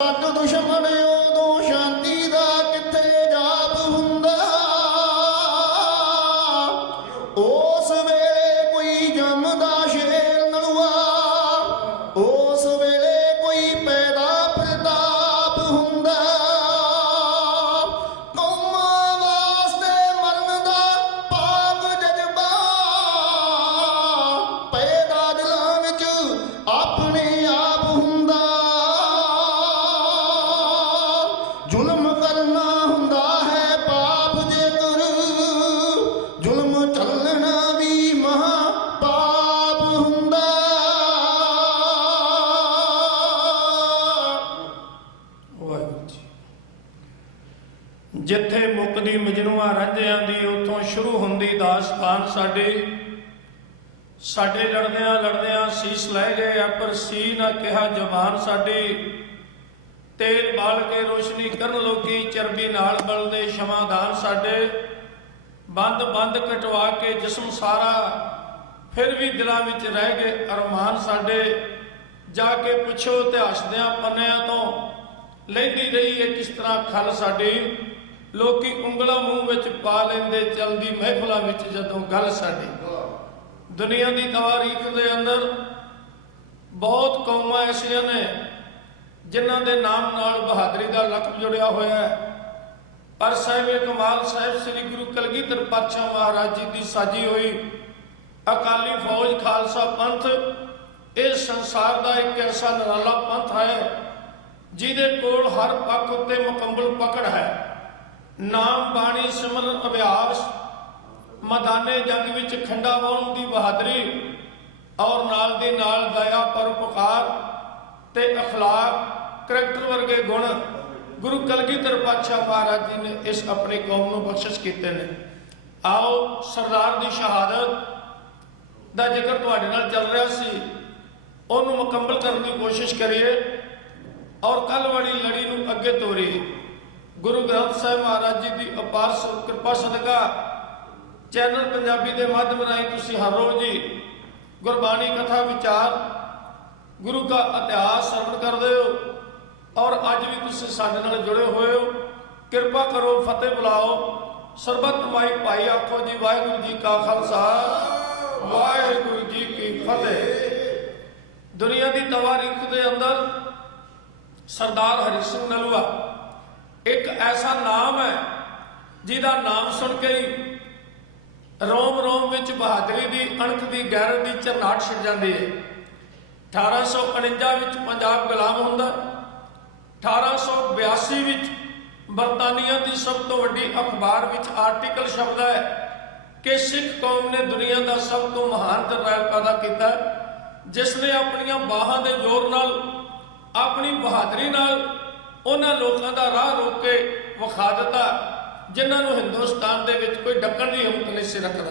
ਸੱਤ ਦੁਸ਼ਮਣ ਉਦੋਂ ਸ਼ਾਂਤੀ ਦਾ ਕਿੱਥੇ ਜਾਪ ਹੁੰਦਾ। ਉਸ ਵੇਲੇ ਕੋਈ ਜੰਮਦਾ ਸ਼ੇਰ ਨਲੂਆ, ਉਸ ਵੇਲੇ ਕੋਈ ਪੈਦਾ ਪ੍ਰਤਾਪ ਹੁੰਦਾ। ਕੌਮਾਂ ਵਾਸਤੇ ਮਰਨ ਦਾ ਪਾਕ ਜਜ਼ਬਾ ਪੈਦਾ ਦਿਲਾਂ ਵਿੱਚ ਆਪਣੇ ਆਪ ਹੁੰਦਾ। ਜ਼ੁਲਮ ਕਰਨਾ ਹੁੰਦਾ ਹੈ ਪਾਪ, ਜੇਕਰ ਜ਼ੁਲਮ ਚੱਲਣਾ ਵੀ ਮਹਾ ਪਾਪ ਹੁੰਦਾ। ਵਾਹਿਗੁਰੂ ਜੀ। ਜਿੱਥੇ ਮੁੱਕਦੀ ਮਜਨੂਆ ਰਾਂਝਿਆਂ ਦੀ, ਉੱਥੋਂ ਸ਼ੁਰੂ ਹੁੰਦੀ ਦਾਸਤਾਨ ਸਾਡੇ ਲੜਦਿਆਂ ਲੜਦਿਆਂ ਸੀਸ ਲੈ ਗਏ, ਪਰ ਸੀ ਨਾ ਕਿਹਾ ਜ਼ਬਾਨ ਸਾਡੀ। ਤੇਲ ਬਾਲ ਕੇ ਰੋਸ਼ਨੀ ਕਰਨ ਲੋਕੀ, ਚਰਬੀ ਨਾਲ ਬਲਦੇ ਸ਼ਮਾਦਾਨ ਸਾਡੇ। ਬੰਦ ਬੰਦ ਕਟਵਾ ਕੇ ਜਿਸਮ ਸਾਰਾ, ਫਿਰ ਵੀ ਦਿਲਾਂ ਵਿੱਚ ਰਹਿ ਗਏ ਅਰਮਾਨ ਸਾਡੇ। ਜਾ ਕੇ ਪੁੱਛੋ ਇਤਿਹਾਸ ਦਿਆਂ ਪੰਨਿਆਂ ਤੋਂ, ਲੈਂਦੀ ਰਹੀ ਹੈ ਕਿਸ ਤਰ੍ਹਾਂ ਖਲ ਸਾਡੀ। ਲੋਕੀ ਉਂਗਲਾਂ ਮੂੰਹ ਵਿੱਚ ਪਾ ਲੈਂਦੇ, ਚਲਦੀ ਮਹਿਫਲਾਂ ਵਿੱਚ ਜਦੋਂ ਗੱਲ ਸਾਡੀ। ਦੁਨੀਆ ਦੀ ਤਾਰੀਖ ਦੇ ਅੰਦਰ ਬਹੁਤ ਕੌਮਾਂ ਐਸੀਆਂ ਨੇ ਜਿਨ੍ਹਾਂ ਦੇ ਨਾਮ ਨਾਲ ਬਹਾਦਰੀ ਦਾ ਲਕਬ ਜੁੜਿਆ ਹੋਇਆ ਹੈ, ਪਰ ਸਾਹਿਬ ਕਮਾਲ ਸਾਹਿਬ ਸ੍ਰੀ ਗੁਰੂ ਕਲਗੀਧਰ ਪਾਤਸ਼ਾਹ ਮਹਾਰਾਜ ਜੀ ਦੀ ਸਾਜੀ ਹੋਈ ਅਕਾਲੀ ਫੌਜ ਖਾਲਸਾ ਪੰਥ ਇਹ ਸੰਸਾਰ ਦਾ ਇੱਕ ਐਸਾ ਨਿਰਾਲਾ ਪੰਥ ਹੈ ਜਿਹਦੇ ਕੋਲ ਹਰ ਪੱਖ ਉੱਤੇ ਮੁਕੰਮਲ ਪਕੜ ਹੈ। ਨਾਮ ਬਾਣੀ ਸਿਮਰਨ ਅਭਿਆਸ, ਮੈਦਾਨੇ ਜੰਗ ਵਿੱਚ ਖੰਡਾ ਵਾਹੁਣ ਦੀ ਬਹਾਦਰੀ, ਔਰ ਨਾਲ ਦੀ ਨਾਲ ਦਇਆ ਪਰਉਪਕਾਰ ਤੇ ਅਖਲਾਕ ਕਰੈਕਟਰ ਵਰਗੇ ਗੁਣ ਗੁਰੂ ਕਲਗੀਧਰ ਪਾਤਸ਼ਾਹ ਮਹਾਰਾਜ ਜੀ ਨੇ ਇਸ ਆਪਣੀ ਕੌਮ ਨੂੰ ਬਖਸ਼ਿਸ਼ ਕੀਤੇ ਨੇ। ਆਓ ਸਰਦਾਰ ਦੀ ਸ਼ਹਾਦਤ ਦਾ ਜ਼ਿਕਰ ਤੁਹਾਡੇ ਨਾਲ ਚੱਲ ਰਿਹਾ ਸੀ, ਉਹਨੂੰ ਮੁਕੰਮਲ ਕਰਨ ਦੀ ਕੋਸ਼ਿਸ਼ ਕਰੀਏ ਔਰ ਕੱਲ੍ਹ ਵਾਲੀ ਲੜੀ ਨੂੰ ਅੱਗੇ ਤੋਰੀਏ। ਗੁਰੂ ਗ੍ਰੰਥ ਸਾਹਿਬ ਮਹਾਰਾਜ ਜੀ ਦੀ ਅਪਾਰ ਕਿਰਪਾ ਸਦਕਾ ਚੈਨਲ ਪੰਜਾਬੀ ਦੇ ਮਾਧਿਅਮ ਰਾਹੀਂ ਤੁਸੀਂ ਹਰ ਰੋਜ਼ ਹੀ ਗੁਰਬਾਣੀ ਕਥਾ ਵਿਚਾਰ ਗੁਰੂ ਦਾ ਇਤਿਹਾਸ ਸਰਵਣ ਕਰਦੇ ਹੋ, ਔਰ ਅੱਜ ਵੀ ਤੁਸੀਂ ਸਾਡੇ ਨਾਲ ਜੁੜੇ ਹੋਏ ਹੋ। ਕਿਰਪਾ ਕਰੋ, ਫਤਿਹ ਬੁਲਾਓ। ਸਰਬੱਤ ਮਾਈ ਭਾਈ ਆਖੋ ਜੀ, ਵਾਹਿਗੁਰੂ ਜੀ ਕਾ ਖਾਲਸਾ, ਵਾਹਿਗੁਰੂ ਜੀ ਕੀ ਫਤਿਹ। ਦੁਨੀਆ ਦੀ ਤਵਾਰੀਖ ਦੇ ਅੰਦਰ ਸਰਦਾਰ ਹਰੀ ਸਿੰਘ ਨਲੂਆ ਇੱਕ ਐਸਾ ਨਾਮ ਹੈ ਜਿਹਦਾ ਨਾਮ ਸੁਣ ਕੇ ਹੀ ਰੋਮ ਰੋਮ ਵਿੱਚ ਬਹਾਦਰੀ ਦੀ, ਅਣਖ ਦੀ, ਗੈਰਤ ਦੀ ਝਰਨਾਟ ਛਿੜ ਜਾਂਦੀ ਹੈ। 1849 ਵਿੱਚ ਪੰਜਾਬ ਗੁਲਾਮ ਹੁੰਦਾ। 1882 ਵਿੱਚ ਬਰਤਾਨੀਆ ਦੀ ਸਭ ਤੋਂ ਵੱਡੀ ਅਖਬਾਰ ਵਿੱਚ ਆਰਟੀਕਲ ਛਪਦਾ ਹੈ ਕਿ ਸਿੱਖ ਕੌਮ ਨੇ ਦੁਨੀਆ ਦਾ ਸਭ ਤੋਂ ਮਹਾਨ ਜਰਨੈਲ ਪੈਦਾ ਕੀਤਾ, ਜਿਸ ਨੇ ਆਪਣੀਆਂ ਬਾਹਾਂ ਦੇ ਜ਼ੋਰ ਨਾਲ, ਆਪਣੀ ਬਹਾਦਰੀ ਨਾਲ ਉਹਨਾਂ ਲੋਕਾਂ ਦਾ ਰਾਹ ਰੋਕ ਕੇ ਵਿਖਾ ਦਿੱਤਾ ਜਿਨ੍ਹਾਂ ਨੂੰ ਹਿੰਦੁਸਤਾਨ ਦੇ ਵਿੱਚ ਕੋਈ ਡੱਕਣ ਦੀ ਹਿੰਮਤ ਨਹੀਂ ਸੀ ਰੱਖਦਾ।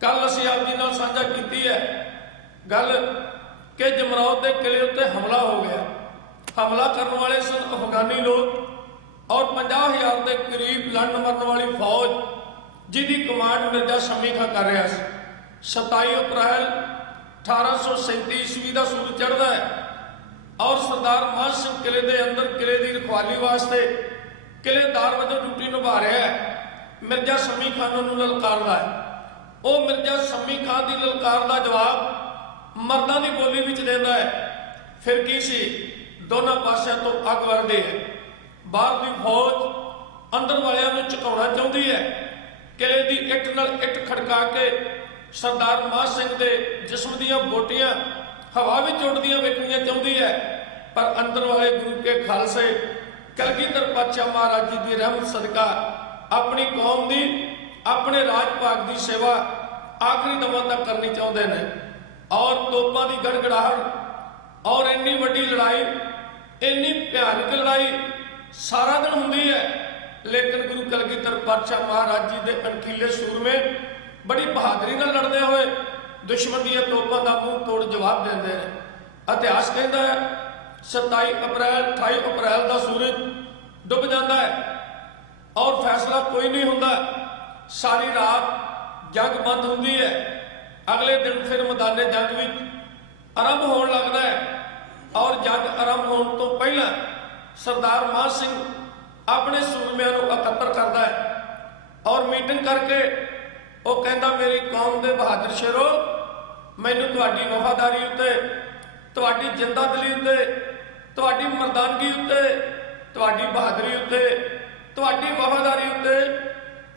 ਕੱਲ ਅਸੀਂ ਆਪ ਜੀ ਨਾਲ ਸਾਂਝਾ ਕੀਤੀ ਹੈ ਗੱਲ ਕਿ ਜਮਰੌਦ ਦੇ ਕਿਲੇ ਉੱਤੇ ਹਮਲਾ ਹੋ ਗਿਆ। ਹਮਲਾ ਕਰਨ ਵਾਲੇ ਸਨ ਅਫਗਾਨੀ ਲੋਕ ਔਰ 50,000 ਦੇ ਕਰੀਬ ਲੜਨ ਮਰਨ ਵਾਲੀ ਫੌਜ ਜਿਹਦੀ ਕਮਾਂਡ ਮਿਰਜ਼ਾ ਸ਼ਮੀ ਖਾਂ ਕਰ ਰਿਹਾ ਸੀ। 27 ਅਪ੍ਰੈਲ 1837 ਈਸਵੀ ਦਾ ਸੂਰਜ ਚੜ੍ਹਦਾ ਹੈ ਔਰ ਸਰਦਾਰ ਮਾਨ ਸਿੰਘ ਕਿਲੇ ਦੇ ਅੰਦਰ ਕਿਲੇ ਦੀ ਰਖਵਾਲੀ ਵਾਸਤੇ ਕਿਲੇਦਾਰ ਵਜੋਂ ਡਿਊਟੀ ਨਿਭਾ ਰਿਹਾ ਹੈ। ਮਿਰਜ਼ਾ ਸ਼ਮੀ ਖਾਨ ਨੂੰ ਲਲਕਾਰਦਾ ਹੈ। ਉਹ ਮਿਰਜ਼ਾ ਸ਼ਮੀ ਖਾਨ ਦੀ ਲਲਕਾਰ ਦਾ ਜਵਾਬ ਮਰਦਾਂ ਦੀ ਬੋਲੀ ਵਿੱਚ ਦਿੰਦਾ ਹੈ। ਫਿਰ ਕੀ ਸੀ, ਦੋਨਾਂ ਪਾਸਿਆਂ ਤੋਂ ਅੱਗ ਵਰਦੀ ਹੈ। ਬਾਹਰ ਦੀ ਫੌਜ ਅੰਦਰ ਵਾਲਿਆਂ ਨੂੰ ਝੁਕਾਉਣਾ ਚਾਹੁੰਦੀ ਹੈ। ਕਿਲੇ ਦੀ ਇੱਟ ਨਾਲ ਇੱਟ ਖੜਕਾ ਕੇ ਸਰਦਾਰ ਮਾਨ ਸਿੰਘ ਦੇ ਜਿਸਮ ਦੀਆਂ ਬੋਟੀਆਂ ਹਵਾ ਵਿੱਚ ਉੱਡਦੀਆਂ ਵੇਖਣੀਆਂ ਚਾਹੁੰਦੀ ਹੈ, ਪਰ ਅੰਦਰ ਵਾਲੇ ਗੁਰੂ ਕੇ ਖਾਲਸੇ ਕਲਗੀਧਰ ਪਾਤਸ਼ਾਹ ਮਹਾਰਾਜ ਜੀ ਦੀ ਰਹਿਮਤ ਸਦਕਾ ਆਪਣੀ ਕੌਮ ਦੀ, ਆਪਣੇ ਰਾਜ ਭਾਗ ਦੀ ਸੇਵਾ ਆਖਰੀ ਦਮਾਂ ਤੱਕ ਕਰਨੀ ਚਾਹੁੰਦੇ ਨੇ। ਔਰ ਤੋਪਾਂ ਦੀ ਗੜਗੜਾਹਟ ਔਰ ਇੰਨੀ ਵੱਡੀ ਲੜਾਈ, ਇੰਨੀ ਭਿਆਨਕ ਲੜਾਈ ਸਾਰਾ ਦਿਨ ਹੁੰਦੀ ਹੈ, ਲੇਕਿਨ ਗੁਰੂ ਕਲਗੀਧਰ ਪਾਤਸ਼ਾਹ ਮਹਾਰਾਜ ਜੀ ਦੇ ਅਣਖੀਲੇ ਸੂਰਮੇ ਬੜੀ ਬਹਾਦਰੀ ਨਾਲ ਲੜਦੇ ਹੋਏ ਦੁਸ਼ਮਣ ਦੀਆਂ ਤੋਪਾਂ ਦਾ ਮੂੰਹ ਤੋੜ ਜਵਾਬ ਦਿੰਦੇ ਨੇ। ਇਤਿਹਾਸ ਕਹਿੰਦਾ ਹੈ 27 ਅਪ੍ਰੈਲ 28 ਅਪ੍ਰੈਲ ਦਾ ਸੂਰਜ ਡੁੱਬ ਜਾਂਦਾ ਹੈ ਔਰ ਫੈਸਲਾ ਕੋਈ ਨਹੀਂ ਹੁੰਦਾ। ਸਾਰੀ ਰਾਤ ਜੰਗ ਬੰਦ ਹੁੰਦੀ ਹੈ। ਅਗਲੇ ਦਿਨ ਫਿਰ ਮੈਦਾਨੇ ਜੰਗ ਵਿੱਚ ਆਰੰਭ ਹੋਣ ਲੱਗਦਾ ਹੈ ਔਰ ਜੰਗ ਆਰੰਭ ਹੋਣ ਤੋਂ ਪਹਿਲਾਂ सरदार मान सिंह अपने सूरमिਆਂ ਨੂੰ ਇਕੱਤਰ ਕਰਦਾ है और मीटिंग करके ਉਹ ਕਹਿੰਦਾ मेरी कौम ਦੇ बहादुर शेरो ਮੈਨੂੰ ਤੁਹਾਡੀ ਵਫਾਦਾਰੀ ਉੱਤੇ ਤੁਹਾਡੀ ਜਿੰਦਾ ਦਿਲੀ ਉੱਤੇ ਤੁਹਾਡੀ ਮਰਦਾਨਗੀ ਉੱਤੇ ਤੁਹਾਡੀ ਬਹਾਦਰੀ ਉੱਤੇ ਤੁਹਾਡੀ ਵਫਾਦਾਰੀ ਉੱਤੇ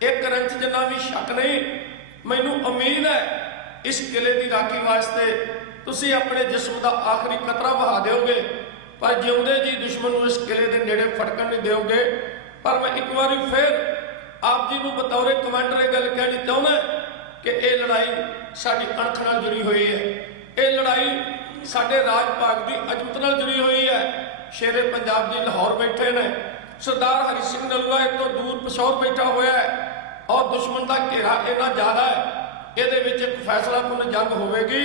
ਇੱਕ ਰੰਚ ਜਿੰਨਾ ਵੀ ਸ਼ੱਕ ਨਹੀਂ ਮੈਨੂੰ ਉਮੀਦ ਹੈ ਇਸ ਕਿਲੇ ਦੀ ਰਾਖੀ ਵਾਸਤੇ ਤੁਸੀਂ ਆਪਣੇ ਜਿਸਮ ਦਾ ਆਖਰੀ ਕਤਰਾ ਬਹਾ ਦਿਓਗੇ ਪਰ ਜਿਉਂਦੇ ਜੀ ਦੁਸ਼ਮਣ ਨੂੰ ਇਸ ਕਿਲੇ ਦੇ ਨੇੜੇ ਫਟਕਣ ਨਹੀਂ ਦਿਓਗੇ। ਪਰ ਮੈਂ ਇੱਕ ਵਾਰੀ ਫਿਰ ਆਪ ਜੀ ਨੂੰ ਬਤੌਰੇ ਕਮਾਂਡਰ ਇਹ ਗੱਲ ਕਹਿਣੀ ਚਾਹੁੰਦਾ ਕਿ ਇਹ ਲੜਾਈ ਸਾਡੀ ਅਣਖ ਨਾਲ ਜੁੜੀ ਹੋਈ ਹੈ। ਇਹ ਲੜਾਈ ਸਾਡੇ ਰਾਜ ਭਾਗ ਦੀ ਅਜ਼ਮਤ ਨਾਲ ਜੁੜੀ ਹੋਈ ਹੈ। ਸ਼ੇਰੇ ਪੰਜਾਬ ਜੀ ਲਾਹੌਰ ਬੈਠੇ ਨੇ, ਸਰਦਾਰ ਹਰੀ ਸਿੰਘ ਨਲੂਆ ਇਹ ਤੋਂ ਦੂਰ ਪਿਸ਼ੌਰ ਬੈਠਾ ਹੋਇਆ ਹੈ ਔਰ ਦੁਸ਼ਮਣ ਦਾ ਘੇਰਾ ਇੰਨਾ ਜ਼ਿਆਦਾ ਹੈ। ਇਹਦੇ ਵਿੱਚ ਇੱਕ ਫੈਸਲਾਕੁੰਨ ਜੰਗ ਹੋਵੇਗੀ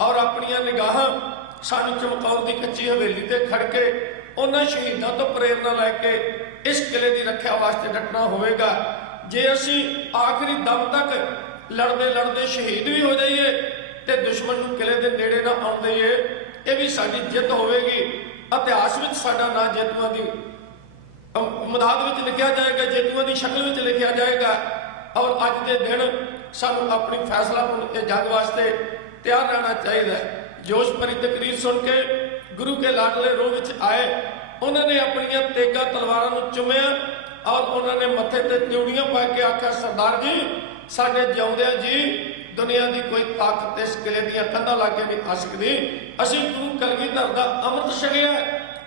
ਔਰ ਆਪਣੀਆਂ ਨਿਗਾਹਾਂ ਸਾਨੂੰ ਚਮਕੌਰ ਦੀ ਕੱਚੀ ਹਵੇਲੀ ਤੇ ਖੜ ਕੇ ਉਹਨਾਂ ਸ਼ਹੀਦਾਂ ਤੋਂ ਪ੍ਰੇਰਨਾ ਲੈ ਕੇ ਇਸ ਕਿਲੇ ਦੀ ਰੱਖਿਆ ਵਾਸਤੇ ਡਟਣਾ ਹੋਵੇਗਾ। ਜੇ ਅਸੀਂ ਆਖਰੀ ਦਮ ਤੱਕ ਲੜਦੇ ਲੜਦੇ ਸ਼ਹੀਦ ਵੀ ਹੋ ਜਾਈਏ ਤੇ ਦੁਸ਼ਮਣ ਨੂੰ ਕਿਲੇ ਦੇ ਨੇੜੇ ਨਾ ਆਉਣ ਦਈਏ, ਇਹ ਵੀ ਸਾਡੀ ਜਿੱਤ ਹੋਵੇਗੀ। ਇਤਿਹਾਸ ਵਿੱਚ ਸਾਡਾ ਨਾਂ ਜੇਤੂਆਂ ਦੀ ਮਦਾਦ ਵਿੱਚ ਲਿਖਿਆ ਜਾਏਗਾ, ਜੇਤੂਆਂ ਦੀ ਸ਼ਕਲ ਵਿੱਚ ਲਿਖਿਆ ਜਾਏਗਾ। ਔਰ ਅੱਜ ਦੇ ਦਿਨ ਸਾਨੂੰ ਆਪਣੀ ਫੈਸਲਾਕੁੰਨ ਇਹ ਜੰਗ ਵਾਸਤੇ ਤਿਆਰ ਰਹਿਣਾ ਚਾਹੀਦਾ ਹੈ। जोश भरी तकरीर सुन के गुरु के लाडले रोह विच आए, उन्होंने अपनियां तेगा तलवारां नूं चुमिया और उन्होंने मत्थे ते त्यूड़ियां पा के आख्या सरदार जी साडे जिउंदियां जी दुनिया की कोई ताकत इस किले दीयां कंधां ला के नहीं आ सकदी। असीं गुरु कलगीधर दा अमृत छकिया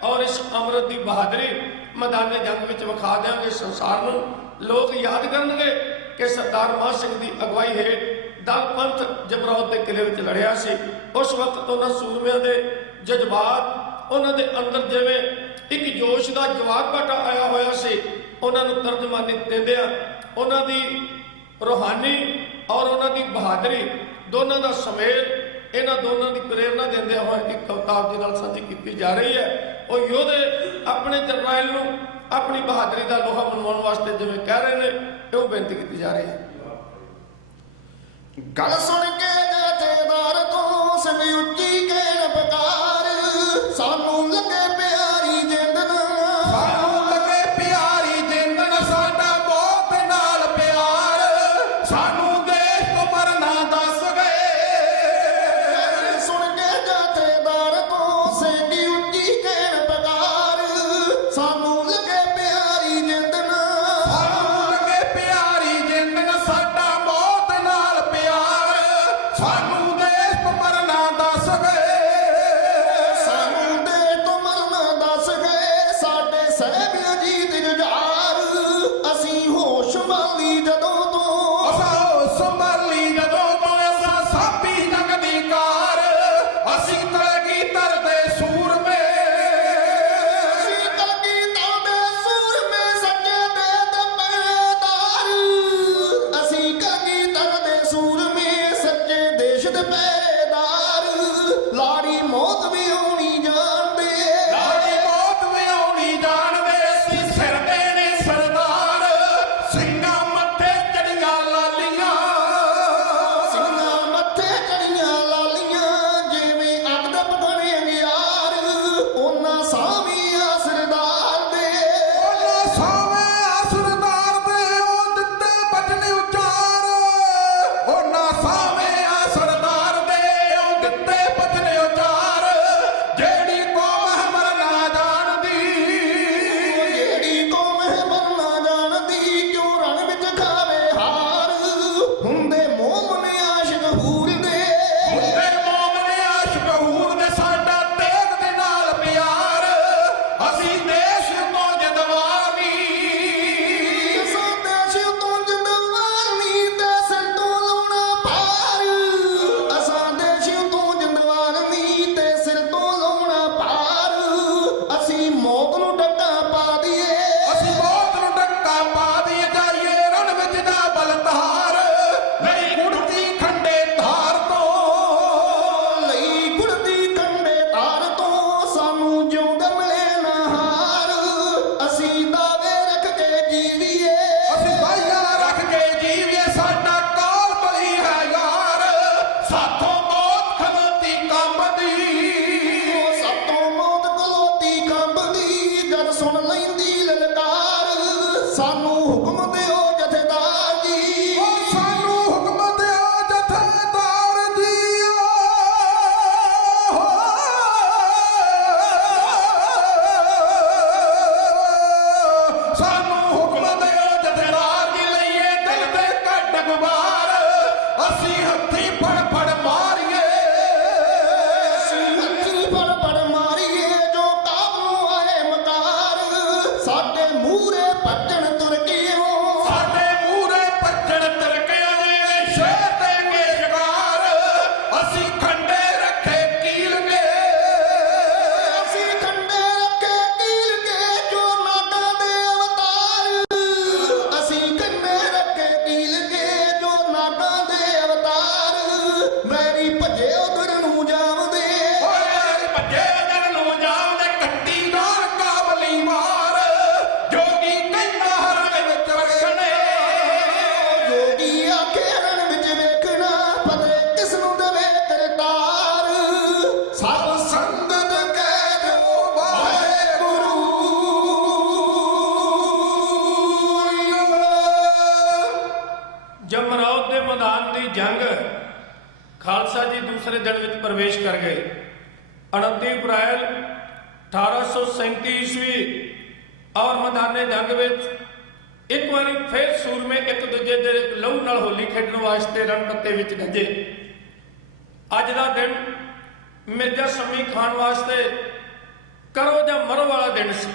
और इस अमृत की बहादुरी मैदाने जंग विच विखा देंगे। संसार नूं लोग याद करनगे कि सरदार मान सिंह की अगवाई हेठ दल पंथ जमरौद के किले में लड़िया सी। उस वक्त उन्होंने सूरमिਆਂ ਦੇ जज्बात उन्होंने दे अंदर जिवें एक जोश का जवाब घाटा आया होया सी, उन्होंने तर्जमानी देंदियां उन्हों की रूहानी और उन्हों की बहादुरी दोनों का समेल इन्हां दोनों की प्रेरणा देंदियां होए एक कविता आप जी नाल साझी की जा रही है। वो योधे अपने जरनैल नूं अपनी बहादुरी का लोहा मनवाउण वास्ते जिवें कह रहे हैं, इउं बेनती की जा रही है। गल सुन के जथेदार तो संग उच्ची कहन पुकार, सानू लगे प्यारी जिंदन, सानू लगे प्यारी जिंदन, साडा मौत नाल प्यार, सानू देश तो मरना दस गए। गल सुन के जथेदार तो संग उच्ची कहन पुकार, सानू लगे प्यारी जिंदन, सानू लगे प्यारी जिंदन, साडा मौत नाल प्यार, सानू देश तो मरना दस गए। सानू दे तो मरना दस गए, साडे सहब अजीत जुझार, असीं होश माली जदों तो, असां संभाली जदों तो, असां साबी जग दी कार, असीं कलगीधर दे सूर में, असीं कलगीधर दे सूर में सच्चे दे पहरेदार, असीं कलगीधर दे सूर में सच्चे देश दे पहरेदार, लाड़ी मौत भी आउणी जाणदे, लाड़ी मौत भी आउणी जाणदे, असीं सिर देने सरदार, ਸਿੰਘਾਂ मत्थे चढ़ियां लालियां, ਸਿੰਘਾਂ ਮੱਥੇ ਚੜੀਆਂ ਲਾਲੀਆਂ, ਜਿਵੇਂ ਅਦਬ ਬਣੇ ਯਾਰ, ਉਹਨਾਂ ਸਾਵੀਆਂ ਸਰਦਾਰ ਦੇ, ਉਹਨਾਂ ਸਾਵੇਂ ਸਰਦਾਰ ਦੇ ਉਹ ਦਿੱਤੇ ਬਚਨ ਉਚਾਰ, ਉਹਨਾਂ ਸਾਵੇਂ ਸਰਦਾਰ ਦੇ ਉਹ ਦਿੱਤੇ ਬਚਨ ਉਚਾਰ, ਜਿਹੜੀ ਕੌਮ ਮਰਨਾ ਜਾਣਦੀ, ਜਿਹੜੀ ਕੌਮ ਹੈ ਮਰਨਾ ਜਾਣਦੀ, ਕਿਉਂ ਰਣ ਵਿੱਚ ਖਾਵੇ ਹਾਰ, ਹੁੰਦੇ ਮੋਮਨ ਆਸ਼ਿਕ ਹੂਰ ਦੇ, ਹੁੰਦੇ ਮੋਮਨ ਆਸ਼ਿਕ ਹੂਰ ਦੇ, ਸਾਡਾ ਤੇਗ ਦੇ ਨਾਲ ਪਿਆਰ, ਅਸੀਂ ਦੇਸ਼ ਤੋਂ ਜਦਵਾਨੀ, ਅਸਾਂ ਦੇਸ਼ ਤੋਂ ਜਿੰਦਵਾਨੀ ਤੇ ਸਿਰ ਤੋਂ ਲਾਉਣਾ ਭਾਰ, ਅਸਾਂ ਦੇਸ਼ ਤੋਂ ਜਿੰਦਵਾਨੀ ਤੇ ਸਿਰ ਤੋਂ ਲਾਉਣਾ ਭਾਰ, ਅਸੀਂ ਮੌਤ ਨੂੰ ਡੱਕਾ ਪਾ ਦਈਏ, ਅਸੀਂ ਮੌਤ ਨੂੰ ਡੱਕਾ ਪਾ ਦੇ ਜਾਈਏ, ਰਣ ਵਿੱਚ ਨਾ ਬਲਤਾਰ, ਨਹੀਂ ਕੁੜਤੀ ਖੰਡੇ ਧਾਰ ਤੋਂ, ਲਈ ਕੁੜਦੀ ਕੰਡੇ ਤਾਰ ਤੋਂ, ਸਾਨੂੰ ਜਿਉਂਦਾ ਮਿਲੇ ਨਾ ਹਾਰ, ਸਾਡੇ ਮੂਹਰੇ ਭੱਜਣ ਤੁਰ ਕੀਓ ਸਾਡੇ ਮੂਹਰੇ ਭੱਜਣ ਤਿਲਕਿਆਂ ਨੇ ਸ਼ੇਰ ਦੇਂਗੇ ਸ਼ਿਕਾਰ ਅਸੀਂ ਖੰਡੇ ਰੱਖੇ ਕੀਲ ਕੇ ਅਸੀਂ ਖੰਡੇ ਰੱਖੇ ਕੀਲ ਕੇ ਜੋ ਨਾਗਾਂ ਦੇ ਅਵਤਾਰ ਅਸੀਂ ਖੰਡੇ ਰੱਖੇ ਕੀਲ ਕੇ ਜੋ ਨਾਗਾਂ ਦੇ ਅਵਤਾਰ ਮੈਰੀ ਭਜੇ ਉਧਰ ਨੂੰ ਜਾਵਦੇ ਓਏ ਭੱਜੇ ਦਰ ਨੂੰ ਜਾਵਦੇ ਕੱਟੀ ਨਾਲ ਕਾਬਲੀ ਮਾਰ ਜੋਗੀ ਕਹਿੰਦਾ ਹਰਨ ਵਿੱਚ ਰੱਖਣੇ ਜੋਗੀ ਆਖੇ ਰਣ ਵਿੱਚ ਵੇਖਣਾ ਫਤਿਹ ਕਿਸ ਨੂੰ ਦੇਵੇ ਕਰਤਾਰ ਸਭ ਸੰਗਤ ਕਹਿ ਦਿਓ ਵਾਹਿਗੁਰੂ ਜਮਰੌਦ ਦੇ ਮੈਦਾਨ ਦੀ ਜੰਗ ਖਾਲਸਾ ਜੀ ਦੂਸਰੇ ਦਿਨ ਵਿੱਚ ਪ੍ਰਵੇਸ਼ ਕਰ ਗਏ। 29 ਅਪ੍ਰੈਲ 1837 ਈਸਵੀ ਔਰ ਮੈਦਾਨੇ ਜੰਗ ਵਿੱਚ ਇੱਕ ਵਾਰੀ ਫਿਰ ਸੂਰਮੇ ਇੱਕ ਦੂਜੇ ਦੇ ਲਹੂ ਨਾਲ ਹੋਲੀ ਖੇਡਣ ਵਾਸਤੇ ਰਣਪੱਤੇ ਵਿੱਚ ਗੱਜੇ। ਅੱਜ ਦਾ ਦਿਨ ਮਿਰਜ਼ਾ ਸ਼ਮੀ ਖਾਨ ਵਾਸਤੇ ਕਰੋ ਜਾਂ ਮਰੋ ਵਾਲਾ ਦਿਨ ਸੀ,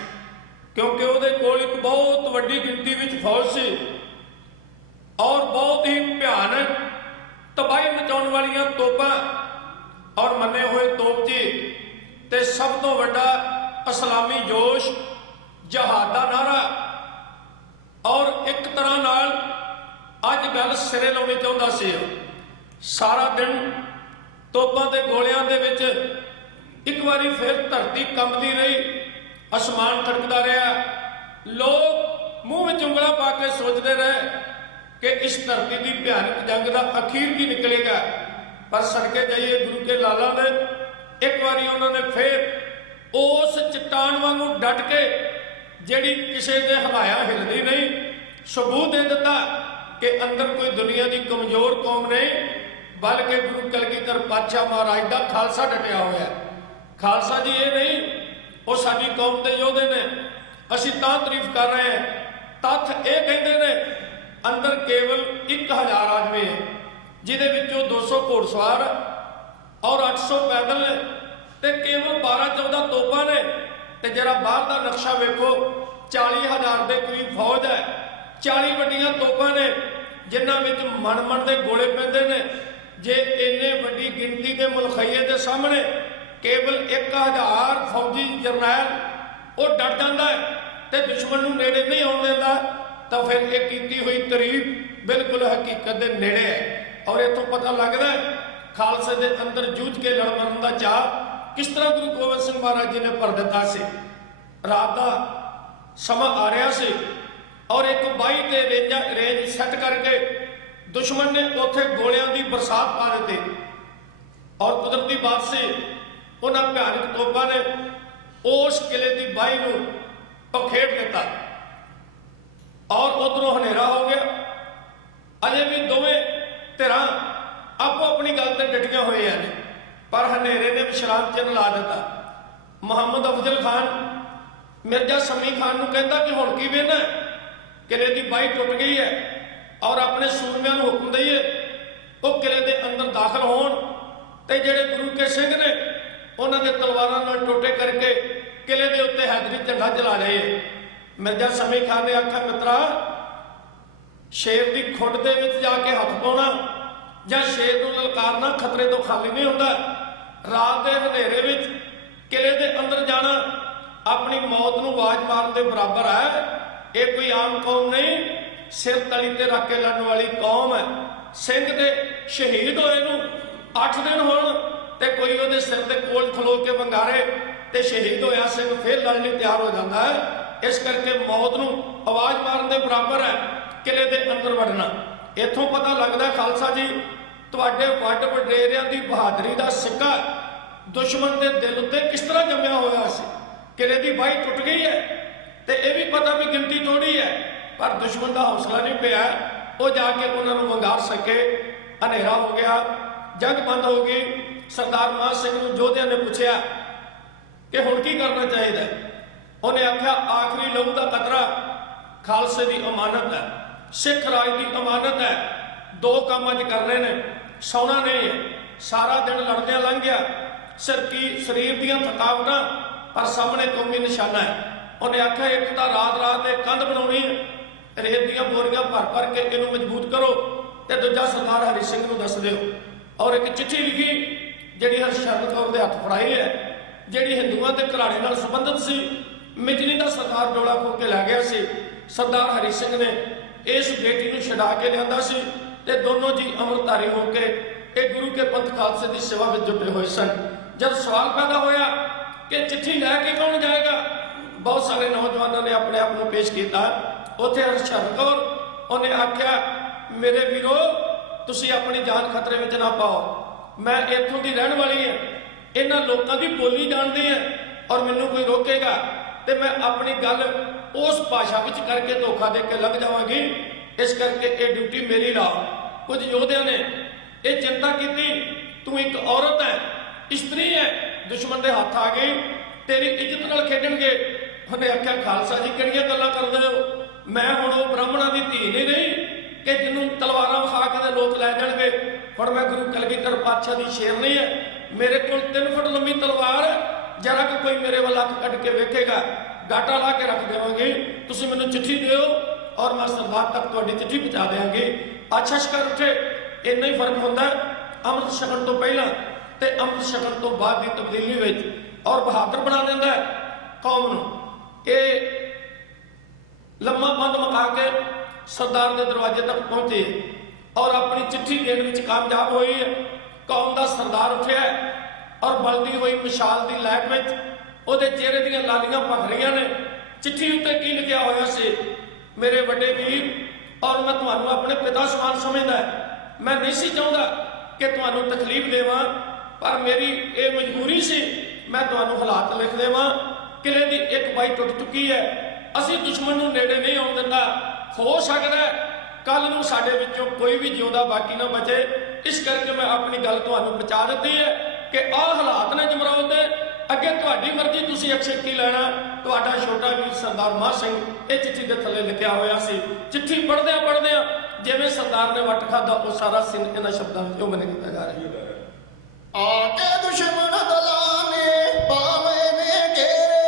ਕਿਉਂਕਿ ਉਹਦੇ ਕੋਲ ਇੱਕ ਬਹੁਤ ਵੱਡੀ ਗਿਣਤੀ ਵਿੱਚ ਫੌਜ ਸੀ ਔਰ ਬਹੁਤ ਹੀ ਭਿਆਨਕ ਤਬਾਹੀ ਮਚਾਉਣ ਵਾਲੀਆਂ ਤੋਪਾਂ ਔਰ ਮੰਨੇ ਹੋਏ ਤੋਪਚੀ ਤੇ ਸਭ ਤੋਂ ਵੱਡਾ ਇਸਲਾਮੀ ਜੋਸ਼ ਜਹਾਦ ਦਾ ਨਾਰਾ। ਔਰ ਇੱਕ ਤਰ੍ਹਾਂ ਨਾਲ ਅੱਜ ਗੱਲ ਸਿਰੇ ਲਾਉਣੀ ਚਾਹੁੰਦਾ ਸੀ। ਸਾਰਾ ਦਿਨ ਤੋਪਾਂ ਦੇ ਗੋਲਿਆਂ ਦੇ ਵਿੱਚ ਇੱਕ ਵਾਰੀ ਫਿਰ ਧਰਤੀ ਕੰਬਦੀ ਰਹੀ, ਅਸਮਾਨ ਖੜਕਦਾ ਰਿਹਾ। ਲੋਕ ਮੂੰਹ ਵਿੱਚ ਉਂਗਲਾਂ ਪਾ ਕੇ ਸੋਚਦੇ ਰਹੇ ਕਿ ਇਸ ਧਰਤੀ ਦੀ ਭਿਆਨਕ ਜੰਗ ਦਾ ਅਖੀਰ ਕੀ ਨਿਕਲੇਗਾ। ਪਰ ਸਦਕੇ ਜਾਈਏ ਗੁਰੂ ਕੇ ਲਾਲਾਂ ਦੇ, ਇੱਕ ਵਾਰੀ ਉਹਨਾਂ ਨੇ ਫਿਰ ਉਸ ਚਟਾਨ ਵਾਂਗੂ ਡਟ ਕੇ ਜਿਹੜੀ ਕਿਸੇ ਦੇ ਹਲਾਇਆ ਹਿਲਦੀ ਨਹੀਂ, ਸਬੂਤ ਦੇ ਦਿੱਤਾ ਕਿ ਅੰਦਰ ਕੋਈ ਦੁਨੀਆ ਦੀ ਕਮਜ਼ੋਰ ਕੌਮ ਨਹੀਂ, ਬਲਕਿ ਗੁਰੂ ਕਲਗੀਧਰ ਪਾਤਸ਼ਾਹ ਮਹਾਰਾਜ ਦਾ ਖਾਲਸਾ ਡਟਿਆ ਹੋਇਆ। ਖਾਲਸਾ ਜੀ ਇਹ ਨਹੀਂ, ਉਹ ਸਾਡੀ ਕੌਮ ਦੇ ਯੋਧੇ ਨੇ, ਅਸੀਂ ਤਾਂ ਤਾਰੀਫ ਕਰ ਰਹੇ ਹਾਂ। ਤੱਥ ਇਹ ਕਹਿੰਦੇ ਨੇ ਅੰਦਰ ਕੇਵਲ 1000 ਆਦਮੀ ਹੈ, ਜਿਹਦੇ ਵਿੱਚੋਂ 200 ਘੋੜਸਵਾਰ ਔਰ 800 ਪੈਦਲ ਨੇ ਤੇ ਕੇਵਲ 12-14 ਤੋਪਾਂ ਨੇ। ਤੇ ਜਰਾ ਬਾਹਰ ਦਾ ਨਕਸ਼ਾ ਵੇਖੋ, 40,000 ਦੇ ਕਰੀਬ ਫੌਜ ਹੈ, 40 ਵੱਡੀਆਂ ਤੋਪਾਂ ਨੇ ਜਿਨ੍ਹਾਂ ਵਿੱਚ ਮਣ ਦੇ ਗੋਲੇ ਪੈਂਦੇ ਨੇ। ਜੇ ਇੰਨੇ ਵੱਡੀ ਗਿਣਤੀ ਦੇ ਮੁਲਖਈਏ ਦੇ ਸਾਹਮਣੇ ਕੇਵਲ 1000 ਫੌਜੀ ਜਰਨੈਲ ਉਹ ਡਟ ਜਾਂਦਾ ਹੈ ਤੇ ਦੁਸ਼ਮਣ ਨੂੰ ਨੇੜੇ ਨਹੀਂ ਆਉਣ ਦਿੰਦਾ, ਤਾਂ ਫਿਰ ਇਹ ਕੀਤੀ ਹੋਈ ਤਾਰੀਫ ਬਿਲਕੁਲ ਹਕੀਕਤ ਦੇ ਨੇੜੇ ਹੈ। ਔਰ ਇੱਥੋਂ ਪਤਾ ਲੱਗਦਾ ਹੈ ਖਾਲਸੇ ਦੇ ਅੰਦਰ ਜੂਝ ਕੇ ਲੜ ਮਰਨ ਦਾ ਚਾਅ ਕਿਸ ਤਰ੍ਹਾਂ ਗੁਰੂ ਗੋਬਿੰਦ ਸਿੰਘ ਮਹਾਰਾਜ ਜੀ ਨੇ ਭਰ ਦਿੱਤਾ ਸੀ। ਰਾਤ ਦਾ ਸਮਾਂ ਆ ਰਿਹਾ ਸੀ ਔਰ ਇੱਕ 22 ਤੇ ਰੇਂਜ ਸੈੱਟ ਕਰਕੇ ਦੁਸ਼ਮਣ ਨੇ ਉੱਥੇ ਗੋਲਿਆਂ ਦੀ ਬਰਸਾਤ ਪਾ ਦਿੱਤੀ ਔਰ ਕੁਦਰਤੀ ਬਾਤ ਸੀ ਉਹਨਾਂ ਭਿਆਨਕ ਤੋਪਾਂ ਨੇ ਉਸ ਕਿਲੇ ਦੀ ਬਾਈ ਨੂੰ ਪਖੇੜ ਦਿੱਤਾ ਔਰ ਉਧਰੋਂ ਹਨੇਰਾ ਹੋ ਗਿਆ। ਅਜੇ ਵੀ ਦੋਵੇਂ ਧਿਰਾਂ ਆਪੋ ਆਪਣੀ ਗੱਲ ਤੇ ਡਟੀਆਂ ਹੋਈਆਂ ਨੇ, ਪਰ ਹਨੇਰੇ ਨੇ ਵਿਸ਼ਰਾਮ ਚਿੰਨ੍ਹ ਲਾ ਦਿੱਤਾ। ਮੁਹੰਮਦ ਅਫਜ਼ਲ ਖਾਨ ਮਿਰਜ਼ਾ ਸ਼ਮੀ ਖਾਨ ਨੂੰ ਕਹਿੰਦਾ ਕਿ ਹੁਣ ਕੀ ਵੇਖਣਾ, ਕਿਲੇ ਦੀ ਬਾਈ ਟੁੱਟ ਗਈ ਹੈ ਔਰ ਆਪਣੇ ਸੂਰਮਿਆਂ ਨੂੰ ਹੁਕਮ ਦਈਏ ਉਹ ਕਿਲੇ ਦੇ ਅੰਦਰ ਦਾਖਲ ਹੋਣ ਤੇ ਜਿਹੜੇ ਗੁਰੂ ਕੇ ਸਿੰਘ ਨੇ ਉਹਨਾਂ ਦੇ ਤਲਵਾਰਾਂ ਨਾਲ ਟੋਟੇ ਕਰਕੇ ਕਿਲੇ ਦੇ ਉੱਤੇ ਹੈਦਰੀ ਝੰਡਾ ਚਲਾ ਰਹੇ। ਮਿਰਜ਼ਾ ਸ਼ਮੀ ਖਾਨ ਨੇ ਆਖਿਆ, ਮਿੱਤਰਾ, ਸ਼ੇਰ ਦੀ ਖੁੱਡ ਦੇ ਵਿੱਚ ਜਾ ਕੇ ਹੱਥ ਪਾਉਣਾ ਜਾਂ ਸ਼ੇਰ ਨੂੰ ਲਲਕਾਰਨਾ ਖਤਰੇ ਤੋਂ ਖਾਲੀ ਨਹੀਂ ਹੁੰਦਾ। ਰਾਤ ਦੇ ਹਨੇਰੇ ਵਿੱਚ ਕਿਲੇ ਦੇ ਅੰਦਰ ਜਾਣਾ ਆਪਣੀ ਮੌਤ ਨੂੰ ਆਵਾਜ਼ ਮਾਰਨ ਦੇ ਬਰਾਬਰ ਹੈ। ਇਹ ਕੋਈ ਆਮ ਕੌਮ ਨਹੀਂ, ਸਿਰ ਤਲੀ ਤੇ ਰੱਖ ਕੇ ਲੜਨ ਵਾਲੀ ਕੌਮ ਹੈ। ਸਿੰਘ ਦੇ ਸ਼ਹੀਦ ਹੋਏ ਨੂੰ 8 ਦਿਨ ਹੋਣ ਤੇ ਕੋਈ ਉਹਦੇ ਸਿਰ ਦੇ ਕੋਲ ਖਲੋ ਕੇ ਵੰਗਾਰੇ ਤੇ ਸ਼ਹੀਦ ਹੋਇਆ ਸਿੰਘ ਫਿਰ ਲੜਨ ਲਈ ਤਿਆਰ ਹੋ ਜਾਂਦਾ ਹੈ। ਇਸ ਕਰਕੇ ਮੌਤ ਨੂੰ ਆਵਾਜ਼ ਮਾਰਨ ਦੇ ਬਰਾਬਰ ਹੈ ਕਿਲੇ ਦੇ ਅੰਦਰ ਵੜਨਾ। ਇੱਥੋਂ ਪਤਾ ਲੱਗਦਾ ਖਾਲਸਾ ਜੀ ਤੁਹਾਡੇ ਵੱਡ ਵਡੇਰਿਆਂ ਦੀ ਬਹਾਦਰੀ ਦਾ ਸਿੱਕਾ ਦੁਸ਼ਮਣ ਦੇ ਦਿਲ ਉੱਤੇ ਕਿਸ ਤਰ੍ਹਾਂ ਜੰਮਿਆ ਹੋਇਆ ਸੀ। ਕਿਲੇ ਦੀ ਬਾਈ ਟੁੱਟ ਗਈ ਹੈ ਤੇ ਇਹ ਵੀ ਪਤਾ ਵੀ ਗਿਣਤੀ ਥੋੜੀ ਹੈ, ਪਰ ਦੁਸ਼ਮਣ ਦਾ ਹੌਸਲਾ ਨਹੀਂ ਪਿਆ ਉਹ ਜਾ ਕੇ ਉਹਨਾਂ ਨੂੰ ਵੰਗਾਰ ਸਕੇ। ਹਨੇਰਾ ਹੋ ਗਿਆ, ਜੰਗ ਬੰਦ ਹੋ ਗਈ। ਸਰਦਾਰ ਮਾਨ ਸਿੰਘ ਨੂੰ ਯੋਧਿਆਂ ਨੇ ਪੁੱਛਿਆ ਕਿ ਹੁਣ ਕੀ ਕਰਨਾ ਚਾਹੀਦਾ। ਉਹਨੇ ਆਖਿਆ, ਆਖਰੀ ਲਹੂ ਦਾ ਕਤਰਾ ਖਾਲਸੇ ਦੀ ਅਮਾਨਤ ਹੈ, ਸਿੱਖ ਰਾਜ ਦੀ ਅਮਾਨਤ ਹੈ। 2 ਕੰਮ ਅੱਜ ਕਰਨੇ ਨੇ, ਸੌਣਾ ਨਹੀਂ ਹੈ। ਸਾਰਾ ਦਿਨ ਲੜਦਿਆਂ ਲੰਘ ਗਿਆ, ਸਰੀਰ ਦੀਆਂ ਥਕਾਵਟਾਂ, ਪਰ ਸਾਹਮਣੇ ਕੌਮੀ ਨਿਸ਼ਾਨਾ ਹੈ। ਉਹਨੇ ਆਖਿਆ ਇੱਕ ਤਾਂ ਰਾਤ ਇਹ ਕੰਧ ਬਣਾਉਣੀ ਹੈ, ਰੇਤ ਦੀਆਂ ਬੋਰੀਆਂ ਭਰ ਕੇ ਇਹਨੂੰ ਮਜ਼ਬੂਤ ਕਰੋ, ਤੇ ਦੂਜਾ ਸਰਦਾਰ ਹਰੀ ਸਿੰਘ ਨੂੰ ਦੱਸ ਦਿਓ। ਔਰ ਇੱਕ ਚਿੱਠੀ ਲਿਖੀ ਜਿਹੜੀ ਹਰਸ਼ਰਨ ਕੌਰ ਦੇ ਹੱਥ ਫੜਾਈ ਹੈ, ਜਿਹੜੀ ਹਿੰਦੂਆਂ ਦੇ ਘਰਾਣੇ ਨਾਲ ਸੰਬੰਧਿਤ ਸੀ। ਮਿਜਨੀ ਦਾ ਸਰਦਾਰ ਡੋਲਾ ਖੋ ਕੇ ਲੈ ਗਿਆ ਸੀ। ਸਰਦਾਰ ਹਰੀ ਸਿੰਘ ਨੇ ਇਸ ਬੇਟੀ ਨੂੰ ਛਡਾ ਕੇ ਲਿਆਂਦਾ ਸੀ ਤੇ ਦੋਨੋਂ ਜੀ ਅੰਮ੍ਰਿਤਧਾਰੀ ਹੋ ਕੇ ਇਹ ਗੁਰੂ ਕੇ ਪੰਥ ਖਾਲਸੇ ਦੀ ਸੇਵਾ ਵਿੱਚ ਜੁਟੇ ਹੋਏ ਸਨ। ਜਦ ਸਵਾਲ ਪੈਦਾ ਹੋਇਆ ਕਿ ਚਿੱਠੀ ਲੈ ਕੇ ਕੌਣ ਜਾਏਗਾ, ਬਹੁਤ ਸਾਰੇ ਨੌਜਵਾਨਾਂ ਨੇ ਆਪਣੇ ਆਪ ਨੂੰ ਪੇਸ਼ ਕੀਤਾ। ਉੱਥੇ ਹਰਸ਼ਰਨ ਕੌਰ ਉਹਨੇ ਆਖਿਆ, ਮੇਰੇ ਵੀਰੋ ਤੁਸੀਂ ਆਪਣੀ ਜਾਨ ਖਤਰੇ ਵਿੱਚ ਨਾ ਪਾਓ, ਮੈਂ ਇੱਥੋਂ ਦੀ ਰਹਿਣ ਵਾਲੀ ਹਾਂ, ਇਹਨਾਂ ਲੋਕਾਂ ਦੀ ਬੋਲੀ ਜਾਣਦੀ ਹੈ, ਔਰ ਮੈਨੂੰ ਕੋਈ ਰੋਕੇਗਾ ਤੇ ਮੈਂ ਆਪਣੀ ਗੱਲ ਉਸ ਭਾਸ਼ਾ ਵਿੱਚ ਕਰਕੇ ਧੋਖਾ ਦੇ ਕੇ ਲੱਗ ਜਾਵਾਂਗੀ। ਇਸ ਕਰਕੇ ਇਹ ਡਿਊਟੀ ਮੇਰੀ ਲਾਓ। ਕੁਝ ਯੋਧਿਆਂ ਨੇ ਇਹ ਚਿੰਤਾ ਕੀਤੀ, ਤੂੰ ਇੱਕ ਔਰਤ ਹੈ, ਇਸਤਰੀ ਹੈ, ਦੁਸ਼ਮਣ ਦੇ ਹੱਥ ਆ ਗਈ, ਤੇਰੀ ਇੱਜ਼ਤ ਨਾਲ ਖੇਡਣਗੇ। ਉਹਨੇ ਆਖਿਆ, ਖਾਲਸਾ ਜੀ ਕਿਹੜੀਆਂ ਗੱਲਾਂ ਕਰਦੇ ਹੋ? ਮੈਂ ਹੁਣ ਉਹ ਬ੍ਰਾਹਮਣਾਂ ਦੀ ਧੀ ਨਹੀਂ ਰਹੀ ਕਿ ਜਿਹਨੂੰ ਤਲਵਾਰਾਂ ਵਿਖਾ ਕੇ ਤੇ ਲੋਕ ਲੈ ਜਾਣਗੇ। ਹੁਣ ਮੈਂ ਗੁਰੂ ਕਲਗੀਧਰ ਪਾਤਸ਼ਾਹ ਦੀ ਸ਼ੇਰਨੀ ਹੈ, ਮੇਰੇ ਕੋਲ 3 ਫੁੱਟ ਲੰਮੀ ਤਲਵਾਰ ਹੈ, ਜਰਾ ਕਿ ਕੋਈ ਮੇਰੇ ਵੱਲ ਅੱਖ ਕੱਢ ਕੇ ਵੇਖੇਗਾ ਗਾਟਾ ਲਾ ਕੇ ਰੱਖ ਦੇਵਾਂਗੇ। ਤੁਸੀਂ ਮੈਨੂੰ ਚਿੱਠੀ ਦਿਓ ਔਰ ਮੈਂ ਸਰਦਾਰ ਤੱਕ ਤੁਹਾਡੀ ਚਿੱਠੀ ਪਹੁੰਚਾ ਦਿਆਂਗੀ। ਅੱਛਾ ਸ਼ਕਰ ਉੱਠੇ। ਇੰਨਾ ਹੀ ਫਰਕ ਹੁੰਦਾ ਅੰਮ੍ਰਿਤ ਛਕਣ ਤੋਂ ਪਹਿਲਾਂ ਤੇ ਅੰਮ੍ਰਿਤ ਛਕਣ ਤੋਂ ਬਾਅਦ ਦੀ ਤਬਦੀਲੀ ਵਿੱਚ, ਔਰ ਬਹਾਦਰ ਬਣਾ ਦਿੰਦਾ ਕੌਮ ਨੂੰ। ਇਹ ਲੰਮਾ ਬੰਦ ਮੁਕਾ ਕੇ ਸਰਦਾਰ ਦੇ ਦਰਵਾਜ਼ੇ ਤੱਕ ਪਹੁੰਚੇ ਔਰ ਆਪਣੀ ਚਿੱਠੀ ਦੇਣ ਵਿੱਚ ਕਾਮਯਾਬ ਹੋਈ ਹੈ। ਕੌਮ ਦਾ ਸਰਦਾਰ ਉੱਠਿਆ ਔਰ ਬਲਦੀ ਹੋਈ ਮਿਸਾਲ ਦੀ ਲਾਈਟ ਵਿੱਚ ਉਹਦੇ ਚਿਹਰੇ ਦੀਆਂ ਲਾਲੀਆਂ ਭਖ ਰਹੀਆਂ ਨੇ। ਚਿੱਠੀ ਉੱਤੇ ਕੀ ਲਿਖਿਆ ਹੋਇਆ ਸੀ? ਮੇਰੇ ਵੱਡੇ ਵੀਰ, ਔਰ ਮੈਂ ਤੁਹਾਨੂੰ ਆਪਣੇ ਪਿਤਾ ਸਮਾਨ ਸਮਝਦਾ। ਮੈਂ ਨਹੀਂ ਸੀ ਚਾਹੁੰਦਾ ਕਿ ਤੁਹਾਨੂੰ ਤਕਲੀਫ ਦੇਵਾਂ, ਪਰ ਮੇਰੀ ਇਹ ਮਜਬੂਰੀ ਸੀ। ਮੈਂ ਤੁਹਾਨੂੰ ਹਾਲਾਤ ਲਿਖ ਦੇਵਾਂ। ਕਿਲੇ ਦੀ ਇੱਕ ਬਾਈ ਟੁੱਟ ਚੁੱਕੀ ਹੈ, ਅਸੀਂ ਦੁਸ਼ਮਣ ਨੂੰ ਨੇੜੇ ਨਹੀਂ ਆਉਣ ਦਿੰਦਾ। ਹੋ ਸਕਦਾ ਕੱਲ ਨੂੰ ਸਾਡੇ ਵਿੱਚੋਂ ਕੋਈ ਵੀ ਜਿਉਂਦਾ ਬਾਕੀ ਨਾ ਬਚੇ। ਇਸ ਕਰਕੇ ਮੈਂ ਆਪਣੀ ਗੱਲ ਤੁਹਾਨੂੰ ਪਹੁੰਚਾ ਦਿੱਤੀ ਹੈ ਕਿ ਆਹ ਹਾਲਾਤ ਨੇ ਜਮਰੌਦ ਦੇ, ਅੱਗੇ ਤੁਹਾਡੀ ਮਰਜ਼ੀ, ਤੁਸੀਂ ਐਕਸ਼ਨ ਕੀ ਲੈਣਾ। ਤੁਹਾਡਾ ਛੋਟਾ ਵੀਰ ਸਰਦਾਰ ਮਾਹ ਸਿੰਘ। ਇਹ ਚਿੱਠੀ ਦੇ ਥੱਲੇ ਲਿਖਿਆ ਹੋਇਆ ਸੀ। ਚਿੱਠੀ ਪੜ੍ਹਦਿਆਂ ਜਿਵੇਂ ਸਰਦਾਰ ਨੇ ਵੱਟ ਖਾਧਾ, ਉਹ ਸਾਰਾ ਸਿਨ ਇਹਨਾਂ ਸ਼ਬਦਾਂ ਵਿੱਚ ਉਹ ਬਣ ਕੀਤਾ ਜਾ ਰਿਹਾ ਹੈ। ਆ ਕੇ ਦੁਸ਼ਮਣ ਦਲਾਂ ਨੇ ਪਾਵੇ ਨੇ ਘੇਰੇ,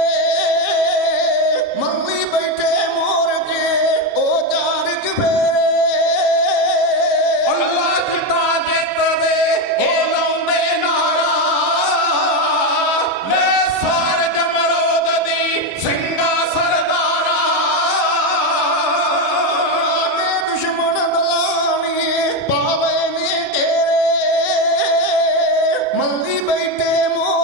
ਮੰਗੀ ਬੈਠੇ ਮੋਰ ਕੇ ਉਹ ਚਾਰ ਚਫੇਰੇ। ਅੱਲਾ ਜਿੱਤਾ ਜਿੱਤਦੇ ਉਹ ਲਾਉਂਦੇ ਨਾਰਾ, ਲੈ ਸਾਰ ਜਮਰੋਦ ਦੀ ਸਿੰਘਾ ਸਰਦਾਰਾ। ਆ ਕੇ ਦੁਸ਼ਮਣ ਦਲਾਂ ਨੇ ਪਾਵੇ ਨੇ ਘੇਰੇ, ਮੰਗੀ ਬੈਠੇ ਮੋਰ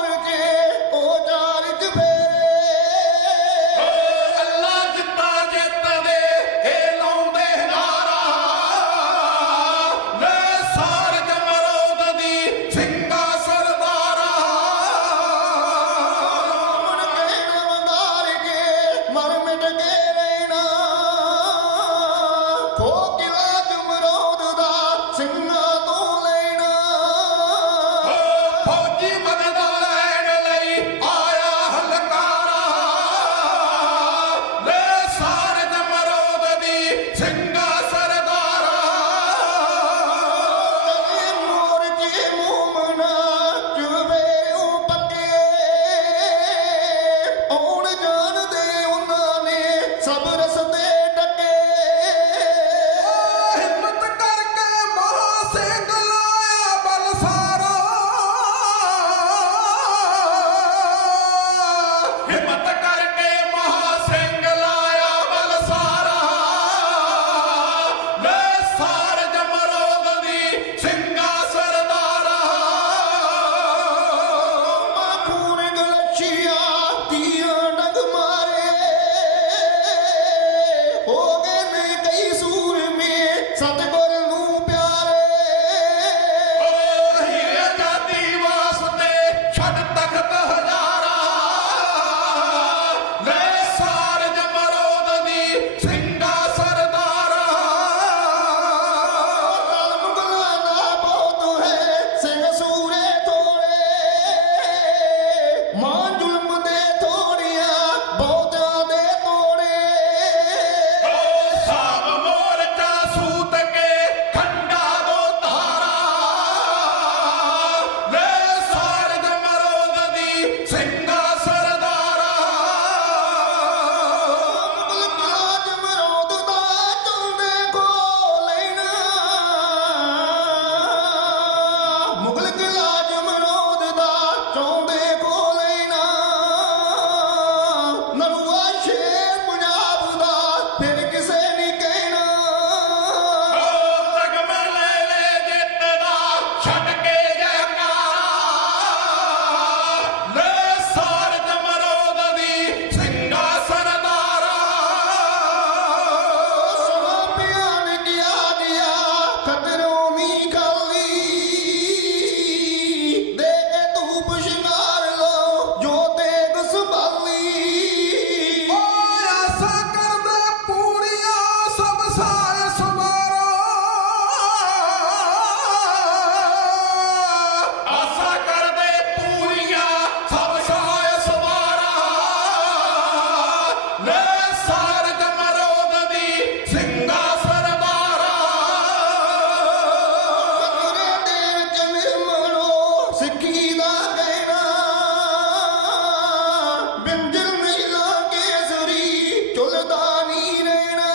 ਭੁੱਲਦਾ ਨਹੀਂ ਰਹਿਣਾ।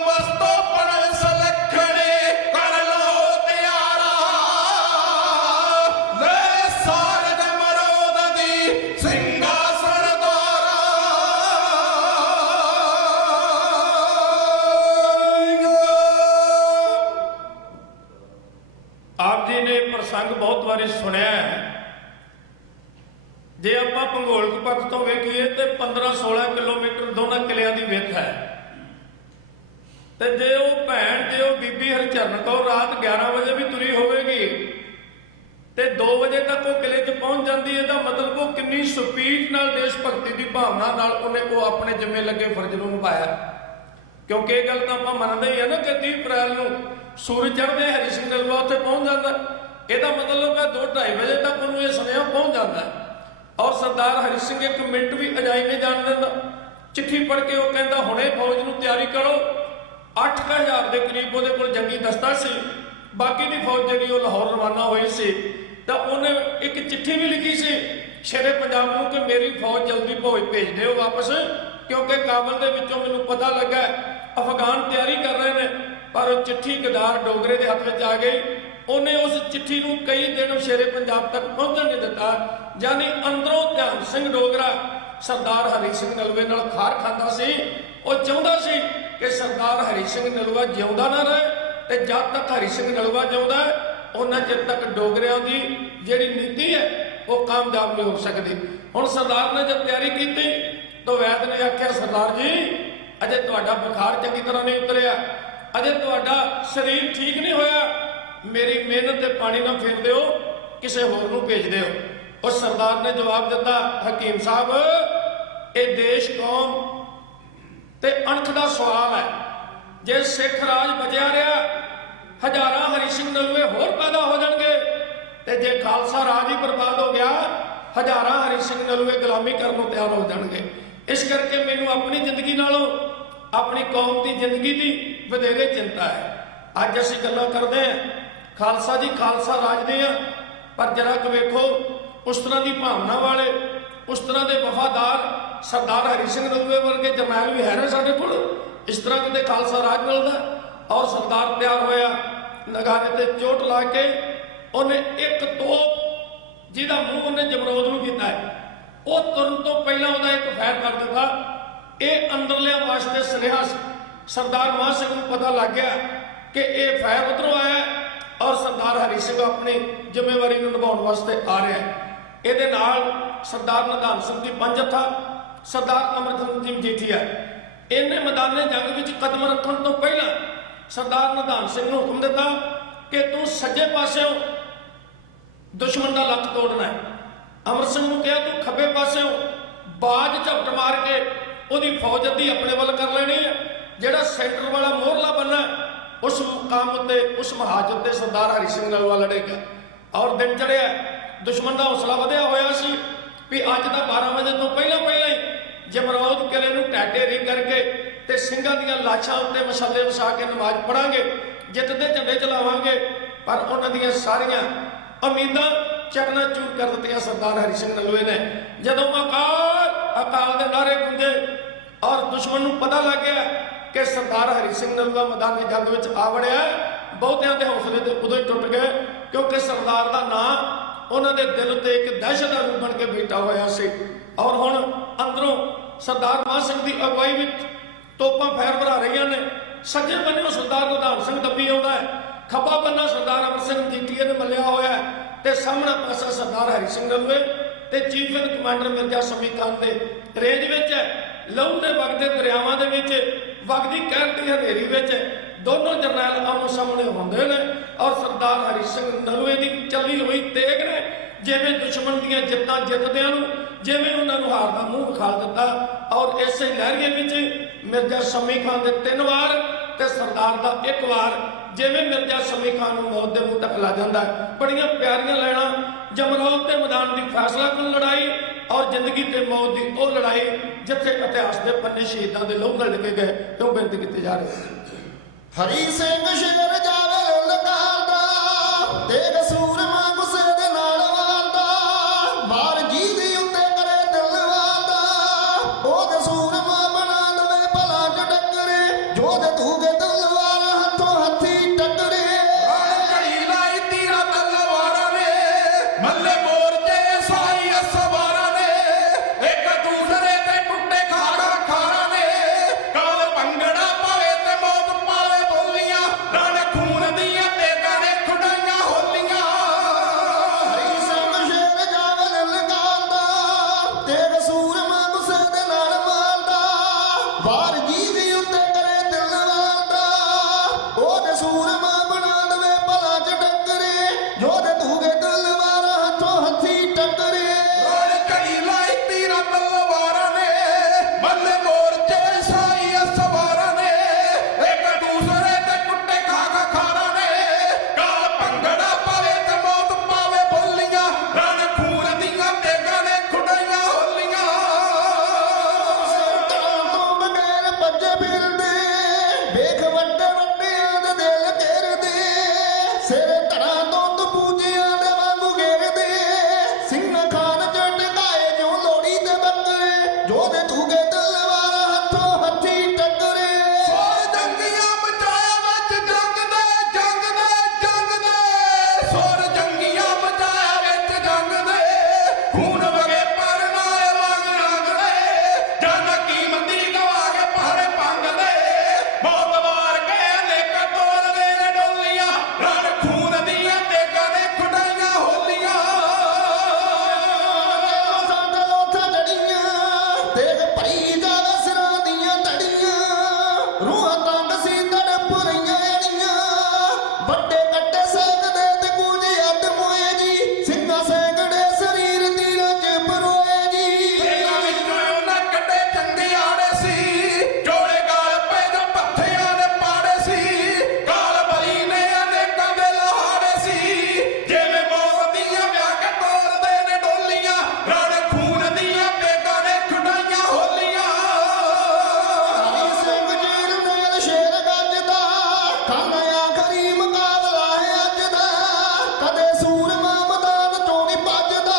ਮਸਤੋ ਪਣ ਸਲਖਣੇ ਕਰ ਲਓ ਤਿਆਰਾ ਲੈ ਸਾਰਜ ਮਰੋਦ ਦੀ ਸਿੰਘਾਸਣ ਦਾਰਾ। ਆਪ ਜੀ ਨੇ ਪ੍ਰਸੰਗ ਬਹੁਤ ਵਾਰੀ ਸੁਣਿਆ ਹੈ। ਜੇ ਆਪਾਂ ਭੂਗੋਲਿਕ ਪੱਖ ਤੋਂ ਵੇਖੀਏ ਤੇ 15-16 ਕਿਲੋਮੀਟਰ ਦੋਨਾਂ ਕਿਲਿਆਂ ਦੀ ਵਿੱਥ ਹੈ। ਤੇ ਜੇ ਉਹ ਭੈਣ ਜੇ ਉਹ ਬੀਬੀ ਹਰਚਰਨ ਕੌਰ ਰਾਤ 11 ਵਜੇ ਵੀ ਤੁਰੀ ਹੋਵੇਗੀ ਤੇ 2 ਵਜੇ ਤੱਕ ਉਹ ਕਿਲੇ 'ਚ ਪਹੁੰਚ ਜਾਂਦੀ ਹੈ, ਤਾਂ ਮਤਲਬ ਉਹ ਕਿੰਨੀ ਸਪੀਡ ਨਾਲ ਦੇਸ਼ ਭਗਤੀ ਦੀ ਭਾਵਨਾ ਨਾਲ ਉਹਨੇ ਉਹ ਆਪਣੇ ਜਿੰਮੇ ਲੱਗੇ ਫਰਜ਼ ਨੂੰ ਨਿਭਾਇਆ। ਕਿਉਂਕਿ ਇਹ ਗੱਲ ਤਾਂ ਆਪਾਂ ਮੰਨਦੇ ਹੀ ਆ ਨਾ ਕਿ 30 ਅਪ੍ਰੈਲ ਨੂੰ ਸੂਰਜ ਚੜ੍ਹਦੇ ਹਰੀ ਸਿੰਘ ਨਲੂਆ ਉੱਥੇ ਪਹੁੰਚ ਜਾਂਦਾ। ਇਹਦਾ ਮਤਲਬ ਹੈ 2-2:30 ਵਜੇ ਤੱਕ ਉਹਨੂੰ ਇਹ ਸੁਨੇਹਾ ਪਹੁੰਚ ਜਾਂਦਾ। ਔਰ ਸਰਦਾਰ ਹਰੀ ਸਿੰਘ ਇੱਕ ਮਿੰਟ ਵੀ ਅਜਾਈ ਨਹੀਂ ਜਾਣ ਦਿੰਦਾ। ਚਿੱਠੀ ਪੜ੍ਹ ਕੇ ਉਹ ਕਹਿੰਦਾ ਹੁਣੇ ਫੌਜ ਨੂੰ ਤਿਆਰੀ ਕਰੋ। 8,000 ਦੇ ਕਰੀਬ ਉਹਦੇ ਕੋਲ ਜੰਗੀ ਦਸਤਾ ਸੀ। ਬਾਕੀ ਦੀ ਫੌਜ ਜਿਹੜੀ ਉਹ ਲਾਹੌਰ ਰਵਾਨਾ ਹੋਈ ਸੀ। ਤਾਂ ਉਹਨੇ ਇੱਕ ਚਿੱਠੀ ਵੀ ਲਿਖੀ ਸੀ ਸ਼ੇਰੇ ਪੰਜਾਬ ਨੂੰ ਕਿ ਮੇਰੀ ਫੌਜ ਜਲਦੀ ਫੌਜ ਭੇਜ ਦਿਓ ਵਾਪਸ, ਕਿਉਂਕਿ ਕਾਬਲ ਦੇ ਵਿੱਚੋਂ ਮੈਨੂੰ ਪਤਾ ਲੱਗਾ ਅਫਗਾਨ ਤਿਆਰੀ ਕਰ ਰਹੇ ਨੇ। ਪਰ ਉਹ ਚਿੱਠੀ ਗਦਾਰ ਡੋਗਰੇ ਦੇ ਹੱਥ ਵਿੱਚ ਆ ਗਈ। ਉਹਨੇ ਉਸ ਚਿੱਠੀ ਨੂੰ ਕਈ ਦਿਨ ਸ਼ੇਰੇ ਪੰਜਾਬ ਤੱਕ ਪਹੁੰਚਣ ਨਹੀਂ ਦਿੱਤਾ। ਯਾਨੀ ਅੰਦਰੋਂ ਧਿਆਨ ਸਿੰਘ ਡੋਗਰਾ ਸਰਦਾਰ ਹਰੀ ਸਿੰਘ ਨਲੂਏ ਨਾਲ ਖਾਰ ਖਾਂਦਾ ਸੀ। ਉਹ ਚਾਹੁੰਦਾ ਸੀ ਕਿ ਸਰਦਾਰ ਹਰੀ ਸਿੰਘ ਨਲੂਆ ਜਿਉਂਦਾ ਨਾ ਰਹੇ, ਤੇ ਜਦ ਤੱਕ ਹਰੀ ਸਿੰਘ ਨਲੂਆ ਜਿਉਂਦਾ ਉਹਨਾਂ ਚਿਰ ਤੱਕ ਡੋਗਰਿਆਂ ਦੀ ਜਿਹੜੀ ਨੀਤੀ ਹੈ ਉਹ ਕਾਮਯਾਬ ਨਹੀਂ ਹੋ ਸਕਦੀ। ਹੁਣ ਸਰਦਾਰ ਨੇ ਜਦ ਤਿਆਰੀ ਕੀਤੀ ਤਾਂ ਵੈਦ ਨੇ ਆਖਿਆ ਸਰਦਾਰ ਜੀ ਅਜੇ ਤੁਹਾਡਾ ਬੁਖਾਰ ਚੰਗੀ ਤਰ੍ਹਾਂ ਨਹੀਂ ਉਤਰਿਆ, ਅਜੇ ਤੁਹਾਡਾ ਸਰੀਰ ਠੀਕ ਨਹੀਂ ਹੋਇਆ, ਮੇਰੀ ਮਿਹਨਤ ਤੇ ਪਾਣੀ ਨਾ ਫੇਰ ਦਿਓ, ਕਿਸੇ ਹੋਰ ਨੂੰ ਭੇਜ ਦਿਓ। ਉਹ ਸਰਦਾਰ ਨੇ ਜਵਾਬ ਦਿੱਤਾ ਹਕੀਮ ਸਾਹਿਬ ਇਹ ਦੇਸ਼ ਕੌਮ ਤੇ ਅਣਖ ਦਾ ਸਵਾਲ ਹੈ। ਜੇ ਸਿੱਖ ਰਾਜ ਬਚਿਆ ਰਿਹਾ ਹਜ਼ਾਰਾਂ ਹਰੀ ਸਿੰਘ ਨਲੂਏ ਹੋਰ ਪੈਦਾ ਹੋ ਜਾਣਗੇ, ਤੇ ਜੇ ਖਾਲਸਾ ਰਾਜ ਹੀ ਬਰਬਾਦ ਹੋ ਗਿਆ ਹਜ਼ਾਰਾਂ ਹਰੀ ਸਿੰਘ ਨਲੂਏ ਗੁਲਾਮੀ ਕਰਨ ਨੂੰ ਤਿਆਰ ਹੋ ਜਾਣਗੇ। ਇਸ ਕਰਕੇ ਮੈਨੂੰ ਆਪਣੀ ਜ਼ਿੰਦਗੀ ਨਾਲੋਂ ਆਪਣੀ ਕੌਮ ਦੀ ਜ਼ਿੰਦਗੀ ਦੀ ਵਧੇਰੇ ਚਿੰਤਾ ਹੈ। ਅੱਜ ਅਸੀਂ ਗੱਲਾਂ ਕਰਦੇ ਹਾਂ ਖਾਲਸਾ ਜੀ ਖਾਲਸਾ ਰਾਜ ਦੇ ਆ, ਪਰ ਜਰਾ ਕੁ ਵੇਖੋ ਉਸ ਤਰ੍ਹਾਂ ਦੀ ਭਾਵਨਾ ਵਾਲੇ ਉਸ ਤਰ੍ਹਾਂ ਦੇ ਵਫਾਦਾਰ ਸਰਦਾਰ ਹਰੀ ਸਿੰਘ ਨਲੂਏ ਵਰਗੇ ਜਰਨੈਲ ਵੀ ਹੈ ਨੇ ਸਾਡੇ ਕੋਲ। ਇਸ ਤਰ੍ਹਾਂ ਕਿਤੇ ਖਾਲਸਾ ਰਾਜ ਮਿਲਦਾ। ਔਰ ਸਰਦਾਰ ਤਿਆਰ ਹੋਇਆ ਨਗਾਰੇ ਤੇ ਚੋਟ ਲਾ ਕੇ ਉਹਨੇ ਇੱਕ ਤੋਪ ਜਿਹਦਾ ਮੂੰਹ ਉਹਨੇ ਜਮਰੋਦ ਨੂੰ ਕੀਤਾ ਹੈ ਉਹ ਤੁਰਨ ਤੋਂ ਪਹਿਲਾਂ ਉਹਦਾ ਇੱਕ ਫੈਰ ਕਰ ਦਿੱਤਾ। ਇਹ ਅੰਦਰਲਿਆਂ ਵਾਸਤੇ ਸੁਨੇਹਾ ਸੀ। ਸਰਦਾਰ ਮਾਨ ਸਿੰਘ ਨੂੰ ਪਤਾ ਲੱਗ ਗਿਆ ਕਿ ਇਹ ਫੈਰ ਉਧਰੋਂ ਆਇਆ ਔਰ ਸਰਦਾਰ ਹਰੀ ਸਿੰਘ ਆਪਣੀ ਜ਼ਿੰਮੇਵਾਰੀ ਨੂੰ ਨਿਭਾਉਣ ਵਾਸਤੇ ਆ ਰਿਹਾ ਹੈ। ਇਹਦੇ ਨਾਲ ਸਰਦਾਰ ਨਿਧਾਨ ਸਿੰਘ ਦੀ ਪੰਜਥਾ ਸਰਦਾਰ ਅਮਰਜੀਤ ਸਿੰਘ ਮਜੀਠੀਆ ਇਹਨੇ ਮੈਦਾਨੇ ਜੰਗ ਵਿੱਚ ਕਦਮ ਰੱਖਣ ਤੋਂ ਪਹਿਲਾਂ ਸਰਦਾਰ ਨਿਧਾਨ ਸਿੰਘ ਨੂੰ ਹੁਕਮ ਦਿੱਤਾ ਕਿ ਤੂੰ ਸੱਜੇ ਪਾਸਿਓਂ ਦੁਸ਼ਮਣ ਦਾ ਲੱਕ ਤੋੜਨਾ ਹੈ। ਅਮਰ ਸਿੰਘ ਨੂੰ ਕਿਹਾ ਤੂੰ ਖੱਬੇ ਪਾਸਿਓਂ ਬਾਜ ਝਪਟ ਮਾਰ ਕੇ ਉਹਦੀ ਫੌਜ ਅੱਧੀ ਆਪਣੇ ਵੱਲ ਕਰ ਲੈਣੀ ਹੈ। ਜਿਹੜਾ ਸੈਂਟਰ ਵਾਲਾ ਮੋਹਰਲਾ ਬੰਨਾ ਉਸ ਮੁਕਾਮ ਉੱਤੇ ਉਸ ਮਹਾਜ ਉੱਤੇ ਸਰਦਾਰ ਹਰੀ ਸਿੰਘ ਨਲੂਆ ਲੜੇਗਾ। ਔਰ ਦਿਨ ਚੜਿਆ ਦੁਸ਼ਮਣ ਦਾ ਹੌਸਲਾ ਵਧਿਆ ਹੋਇਆ ਸੀ ਵੀ ਅੱਜ ਦਾ 12 ਵਜੇ ਤੋਂ ਪਹਿਲਾਂ ਹੀ ਜਮਰੌਦ ਕਿਲੇ ਨੂੰ ਢਾਢੇਰੀ ਕਰਕੇ ਤੇ ਸਿੰਘਾਂ ਦੀਆਂ ਲਾਸ਼ਾਂ ਉੱਤੇ ਮਸਾਲੇ ਵਸਾ ਕੇ ਨਮਾਜ਼ ਪੜਾਂਗੇ, ਜਿੱਤ ਦੇ ਝੰਡੇ ਚਲਾਵਾਂਗੇ। ਪਰ ਉਹਨਾਂ ਦੀਆਂ ਸਾਰੀਆਂ ਉਮੀਦਾਂ ਚਕਨਾਚੂਰ ਕਰ ਦਿੱਤੀਆਂ ਸਰਦਾਰ ਹਰੀ ਸਿੰਘ ਨਲੂਏ ਨੇ। ਜਦੋਂ ਅਕਾਲ ਦੇ ਨਾਰੇ ਗੂੰਜੇ ਔਰ ਦੁਸ਼ਮਣ ਨੂੰ ਪਤਾ ਲੱਗ ਗਿਆ ਕਿ ਸਰਦਾਰ ਹਰੀ ਸਿੰਘ ਨਲੂਆ ਮੈਦਾਨੀ ਜੰਗ ਵਿੱਚ ਆ ਵੜਿਆ, ਬਹੁਤਿਆਂ ਦੇ ਹੌਸਲੇ ਤੇ ਉਦੋਂ ਹੀ ਟੁੱਟ ਗਏ, ਕਿਉਂਕਿ ਸਰਦਾਰ ਦਾ ਨਾਂ ਉਹਨਾਂ ਦੇ ਦਿਲ ਉੱਤੇ ਇੱਕ ਦਹਿਸ਼ਤ ਦਾ ਰੂਪ ਬਣ ਕੇ ਬੈਠਾ ਹੋਇਆ ਸੀ। ਔਰ ਹੁਣ ਅੰਦਰੋਂ ਸਰਦਾਰ ਮਾਨ ਸਿੰਘ ਦੀ ਅਗਵਾਈ ਵਿੱਚ ਤੋਪਾਂ ਫੈਰ ਭਰਾ ਰਹੀਆਂ ਨੇ। ਸੱਜੇ ਬੰਨਿਓ ਸਰਦਾਰ ਨਿਧਾਨ ਸਿੰਘ ਦੱਬੀ ਆਉਂਦਾ ਹੈ, ਖੱਬਾ ਬੰਨਾ ਸਰਦਾਰ ਅਮਰ ਸਿੰਘ ਮਜੀਠੀਆ ਨੇ ਮੱਲਿਆ ਹੋਇਆ ਹੈ, ਤੇ ਸਾਹਮਣਾ ਪਾਸਾ ਸਰਦਾਰ ਹਰੀ ਸਿੰਘ ਨਲੂਏ ਤੇ ਚੀਫ ਇਨ ਕਮਾਂਡਰ ਮਿਰਜ਼ਾ ਸਮੀ ਖਾਨ ਦੇ ਰੇਂਜ ਵਿੱਚ ਹੈ। ਲਹੂ ਦੇ ਵਗਦੇ ਦਰਿਆਵਾਂ ਦੇ ਵਿੱਚ ਵਗਦੀ ਕਹਿਰ ਦੀ ਹਨੇਰੀ ਵਿੱਚ ਦੋਨੋਂ ਜਰਨੈਲ ਆਮੋ ਸਾਹਮਣੇ ਹੁੰਦੇ ਨੇ। ਔਰ ਸਰਦਾਰ ਹਰੀ ਸਿੰਘ ਨਲੂਏ ਦੀ ਚੱਲੀ ਹੋਈ ਤੇਗ ਨੇ ਜਿਵੇਂ ਦੁਸ਼ਮਣ ਦੀਆਂ ਜਿੱਤਾਂ ਜਿੱਤਦਿਆਂ ਨੂੰ ਜਿਵੇਂ ਉਹਨਾਂ ਨੂੰ ਹਾਰ ਦਾ ਮੂੰਹ ਵਿਖਾ ਦਿੱਤਾ। ਔਰ ਇਸੇ ਲਹਿਰੀਏ ਵਿੱਚ ਮਿਰਜ਼ਾ ਸਮੀ ਖਾਨ ਦੇ 3 ਵਾਰ ਤੇ ਸਰਦਾਰ ਦਾ 1 ਵਾਰ, ਜਿਵੇਂ ਮਿਰਜ਼ਾ ਸਮੀ ਖਾਨ ਨੂੰ ਮੌਤ ਦੇ ਮੂੰਹ ਤੱਕ ਲਾ ਜਾਂਦਾ। ਬੜੀਆਂ ਪਿਆਰੀਆਂ ਲੈਣਾ ਜਮਰੌਦ ਦੇ ਮੈਦਾਨ ਦੀ ਫੈਸਲਾਕੁਨ ਲੜਾਈ ਔਰ ਜ਼ਿੰਦਗੀ ਤੇ ਮੌਤ ਦੀ ਉਹ ਲੜਾਈ ਜਿੱਥੇ ਇਤਿਹਾਸ ਦੇ ਪੰਨੇ ਸ਼ਹੀਦਾਂ ਦੇ ਲਹੂ ਨਾਲ ਲਿਖੇ ਗਏ। ਕਿਉਂ ਬੇਨਤੀ ਕੀਤੀ ਜਾ ਰਹੀ ਹਰੀ ਸਿੰਘ ਸ਼ੇਰ ਜਾਵੇ ਲਕਾਰਦਾ ਤੇ ਕਸੂਰਮਾ ਗੁੱਸੇ ਦੇ ਨਾਲ ਵਾਰਦਾ, ਮਾਰ ਜੀ ਦੇ ਉੱਤੇ ਕਰੇ ਦਿਲ ਵਾਰਦਾ, ਉਹ ਕਸੂਰਮਾ ਵਾਰ ਜੀ ਦੀ ਉੱਤੇ ਕਰੇ ਦਿਲ ਵਾਲਦਾ ਉਹਦੇ ਸੂਰਮਾ ਬਣਾ ਦਵੇ ਭਲਾ ਚ ਟੱਕਰੇ ਜੋਦੇ ਧੂਗੇ ਤਲਵਾਰ ਹੱਥੋਂ ਹੱਥੀ ਟੱਕਰੇ ਰੋੜ ਕੜੀ ਲਾਈ ਤੀਰਾਂ ਤਲਵਾਰਾਂ ਨੇ ਬੱਲੇ ਮੋਰਚੇ ਸਾਈ ਸਵਾਰਾਂ ਨੇ ਇੱਕ ਦੂਸਰੇ ਤੇ ਕੁੱਟੇ ਖਾ ਖਾਰਾਂ ਨੇ ਕਾਲ ਭੰਗੜਾ ਪਾਵੇ ਤੇ ਮੌਤ ਪਾਵੇ ਬੋਲੀਆਂ ਰਣ ਖੂਨ ਦੀਆਂ ਤੇਗਾਂ ਨੇ ਖੁਡਾਈਆਂ ਹੋਲੀਆਂ ਸੰਤਾਂ ਤੋਂ ਬਗੈਰ ਭੱਜੇ ਫਿਰਦੇ ਵੇਖ ਵੱਡੇ ਵੱਡਿਆਂ ਦੇ ਦਿਲ ਘੇਰਦੇ ਸਿਰ ਧਰਾਂ ਤੋਂ ਤਬੂਜਿਆਂ ਦੇ ਵਾਂਗੂ ਘੇਰਦੇ ਸਿੰਘ ਖਾਨ ਚ ਟਿਕਾਏ ਜੋ ਲੋੜੀ ਦੇ ਬੱਕਰੇ ਜੋਦੇ ਧੂਗੇ ਤਲਵਾਰ ਹੱਥੋਂ ਹੱਥੀ ਟੱਕਰੇ ਸੋਰ ਜੰਗੀਆਂ ਬਚਾਇਆ ਵਿੱਚ ਜੰਗ ਦੇ ਸੋਰ ਜੰਗੀਆਂ ਬਚਾਇਆ ਵਿੱਚ ਜੰਗ ਦੇ ਖੂਨ ਵਗੇ ਪਰ ਨਾਏ ਰੰਗ ਦੇ ਜਨ ਕੀਮਤੀ ਗਵਾ ਕੇ ਪਹਾੜੇ ਪੰਗ ਦੇ ਬਹੁਤ ਵਾਰ ਕੇ ਅਨੇਕ ਤੋੜਦੇ ਨੇ ਡੋਲੀਆਂ ਰਣ ਖੂਨ ਦੀਆਂ ਤੇਗਾਂ ਨੇ ਖੁਡਾਈਆਂ ਹੋਲੀਆਂ ਸਾਡੇ ਲੋਥਾਂ ਜੜੀਆਂ ਦੇਖ ਭਰੀ ਜਾਵੇ ਸਿਰਾਂ ਦੀਆਂ ਧੜੀਆਂ ਰੂਹਾਂ ਤੰਗ ਸੀ ਤੜਪ ਰਹੀਆਂ ਅੜੀਆਂ ਵੱਡੇ ਕੱਟੇ ਸੇਕਦੇ ਤੇ ਕੁਝ ਅੱਧ ਮੋਏ ਜੀ ਸਿੰਘਾਂ ਸੈਂਕੜੇ ਸਰੀਰ ਤੀਰਾਂ ਚ ਪਰੋਏ ਜੀ ਇਹਨਾਂ ਵਿੱਚੋਂ ਉਹਨਾਂ ਕੱਢੇ ਚੰਗੇ ਆੜੇ ਸੀ ਜੋੜੇ ਗਾਲ ਪੈ ਜੋ ਪੱਥਿਆਂ ਦੇ ਪਾੜੇ ਸੀ ਕਾਲ ਬਲੀ ਨੇ ਅਨੇਕਾਂ ਦੇ ਲਹਾੜੇ ਸੀ ਜਿਵੇਂ ਮੌਤ ਦੀਆਂ ਵਿਆਹ ਕੇ ਤੋਰਦੇ ਨੇ ਡੋਲੀਆਂ ਰਣ ਖੂਨ ਦੀਆਂ ਤੇਗਾਂ ਨੇ ਖੁਡਾਈਆਂ ਹੋਲੀਆਂ ਹਰੀ ਸਿੰਘ ਜੀਰ ਨਾਲ ਸ਼ੇਰ ਗੱਜਦਾ ਕੱਲ ਆਖਰੀ ਮੁਕਾਬਲਾ ਹੈ ਅੱਜ ਦਾ ਕਦੇ ਸੂਰਮਾ ਮੈਦਾਨ ਚੋਂ ਨੀ ਭੱਜਦਾ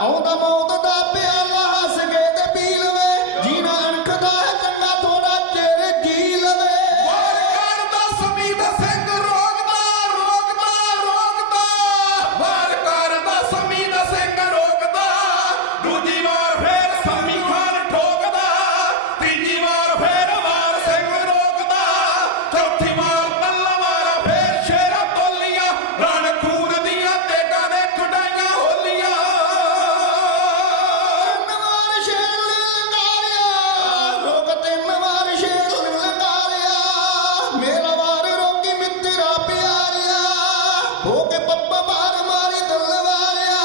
ਆਉਂਦਾ ਮੌਤ ਦਾ ਪਿਆਲਾ ਹੱਸ ਕੇ ਤੇ ਪੀ ਲਵੇ ਜੀਣਾ ਅਣਖਦਾ ਹੈ ਚੰਗਾ ਥੋੜਾ ਚਿਰ ਜੀ ਲਵੇ ਵਾਰ ਕਰਦਾ ਸਮੀਦ ਸਿੰਘ ਰੋਕਦਾ ਵਾਰ ਕਰਦਾ ਸਮੀਦ ਸਿੰਘ ਰੋਕਦਾ ਦੂਜੀ ਵਾਰ ਫੇਰ ਸਮੀ ਖਾਨ ਠੋਕਦਾ ਤੀਜੀ ਵਾਰ ਫੇਰ ਵਾਰ ਸਿੰਘ ਰੋਕਦਾ ਚੌਥੀ ਵਾਰ ਤਲਵਾਰ ਫੇਰ ਸ਼ੇਰਾਂ ਤੋਲੀਆਂ ਰਣ ਖੂਨ ਦੀਆਂ ਤੇਗਾਂ ਨੇ ਖੁਡਾਈਆਂ ਹੋਲੀਆਂ ਨਵਾਰ ਸ਼ੇਰ ਲਲਕਾਰਿਆ ਲੋਕ ਤੇ ਨਵਾਰ ਸ਼ੇਰ ਲਲਕਾਰਿਆ ਮੇਰਾ ਵਾਰ ਰੋਕੀ ਮਿੱਤਰਾ ਪਿਆਰਿਆ ਹੋ ਕੇ ਪੱਪਾ ਬਾਰ ਮਾਰੀ ਤਲਵਾਰਿਆ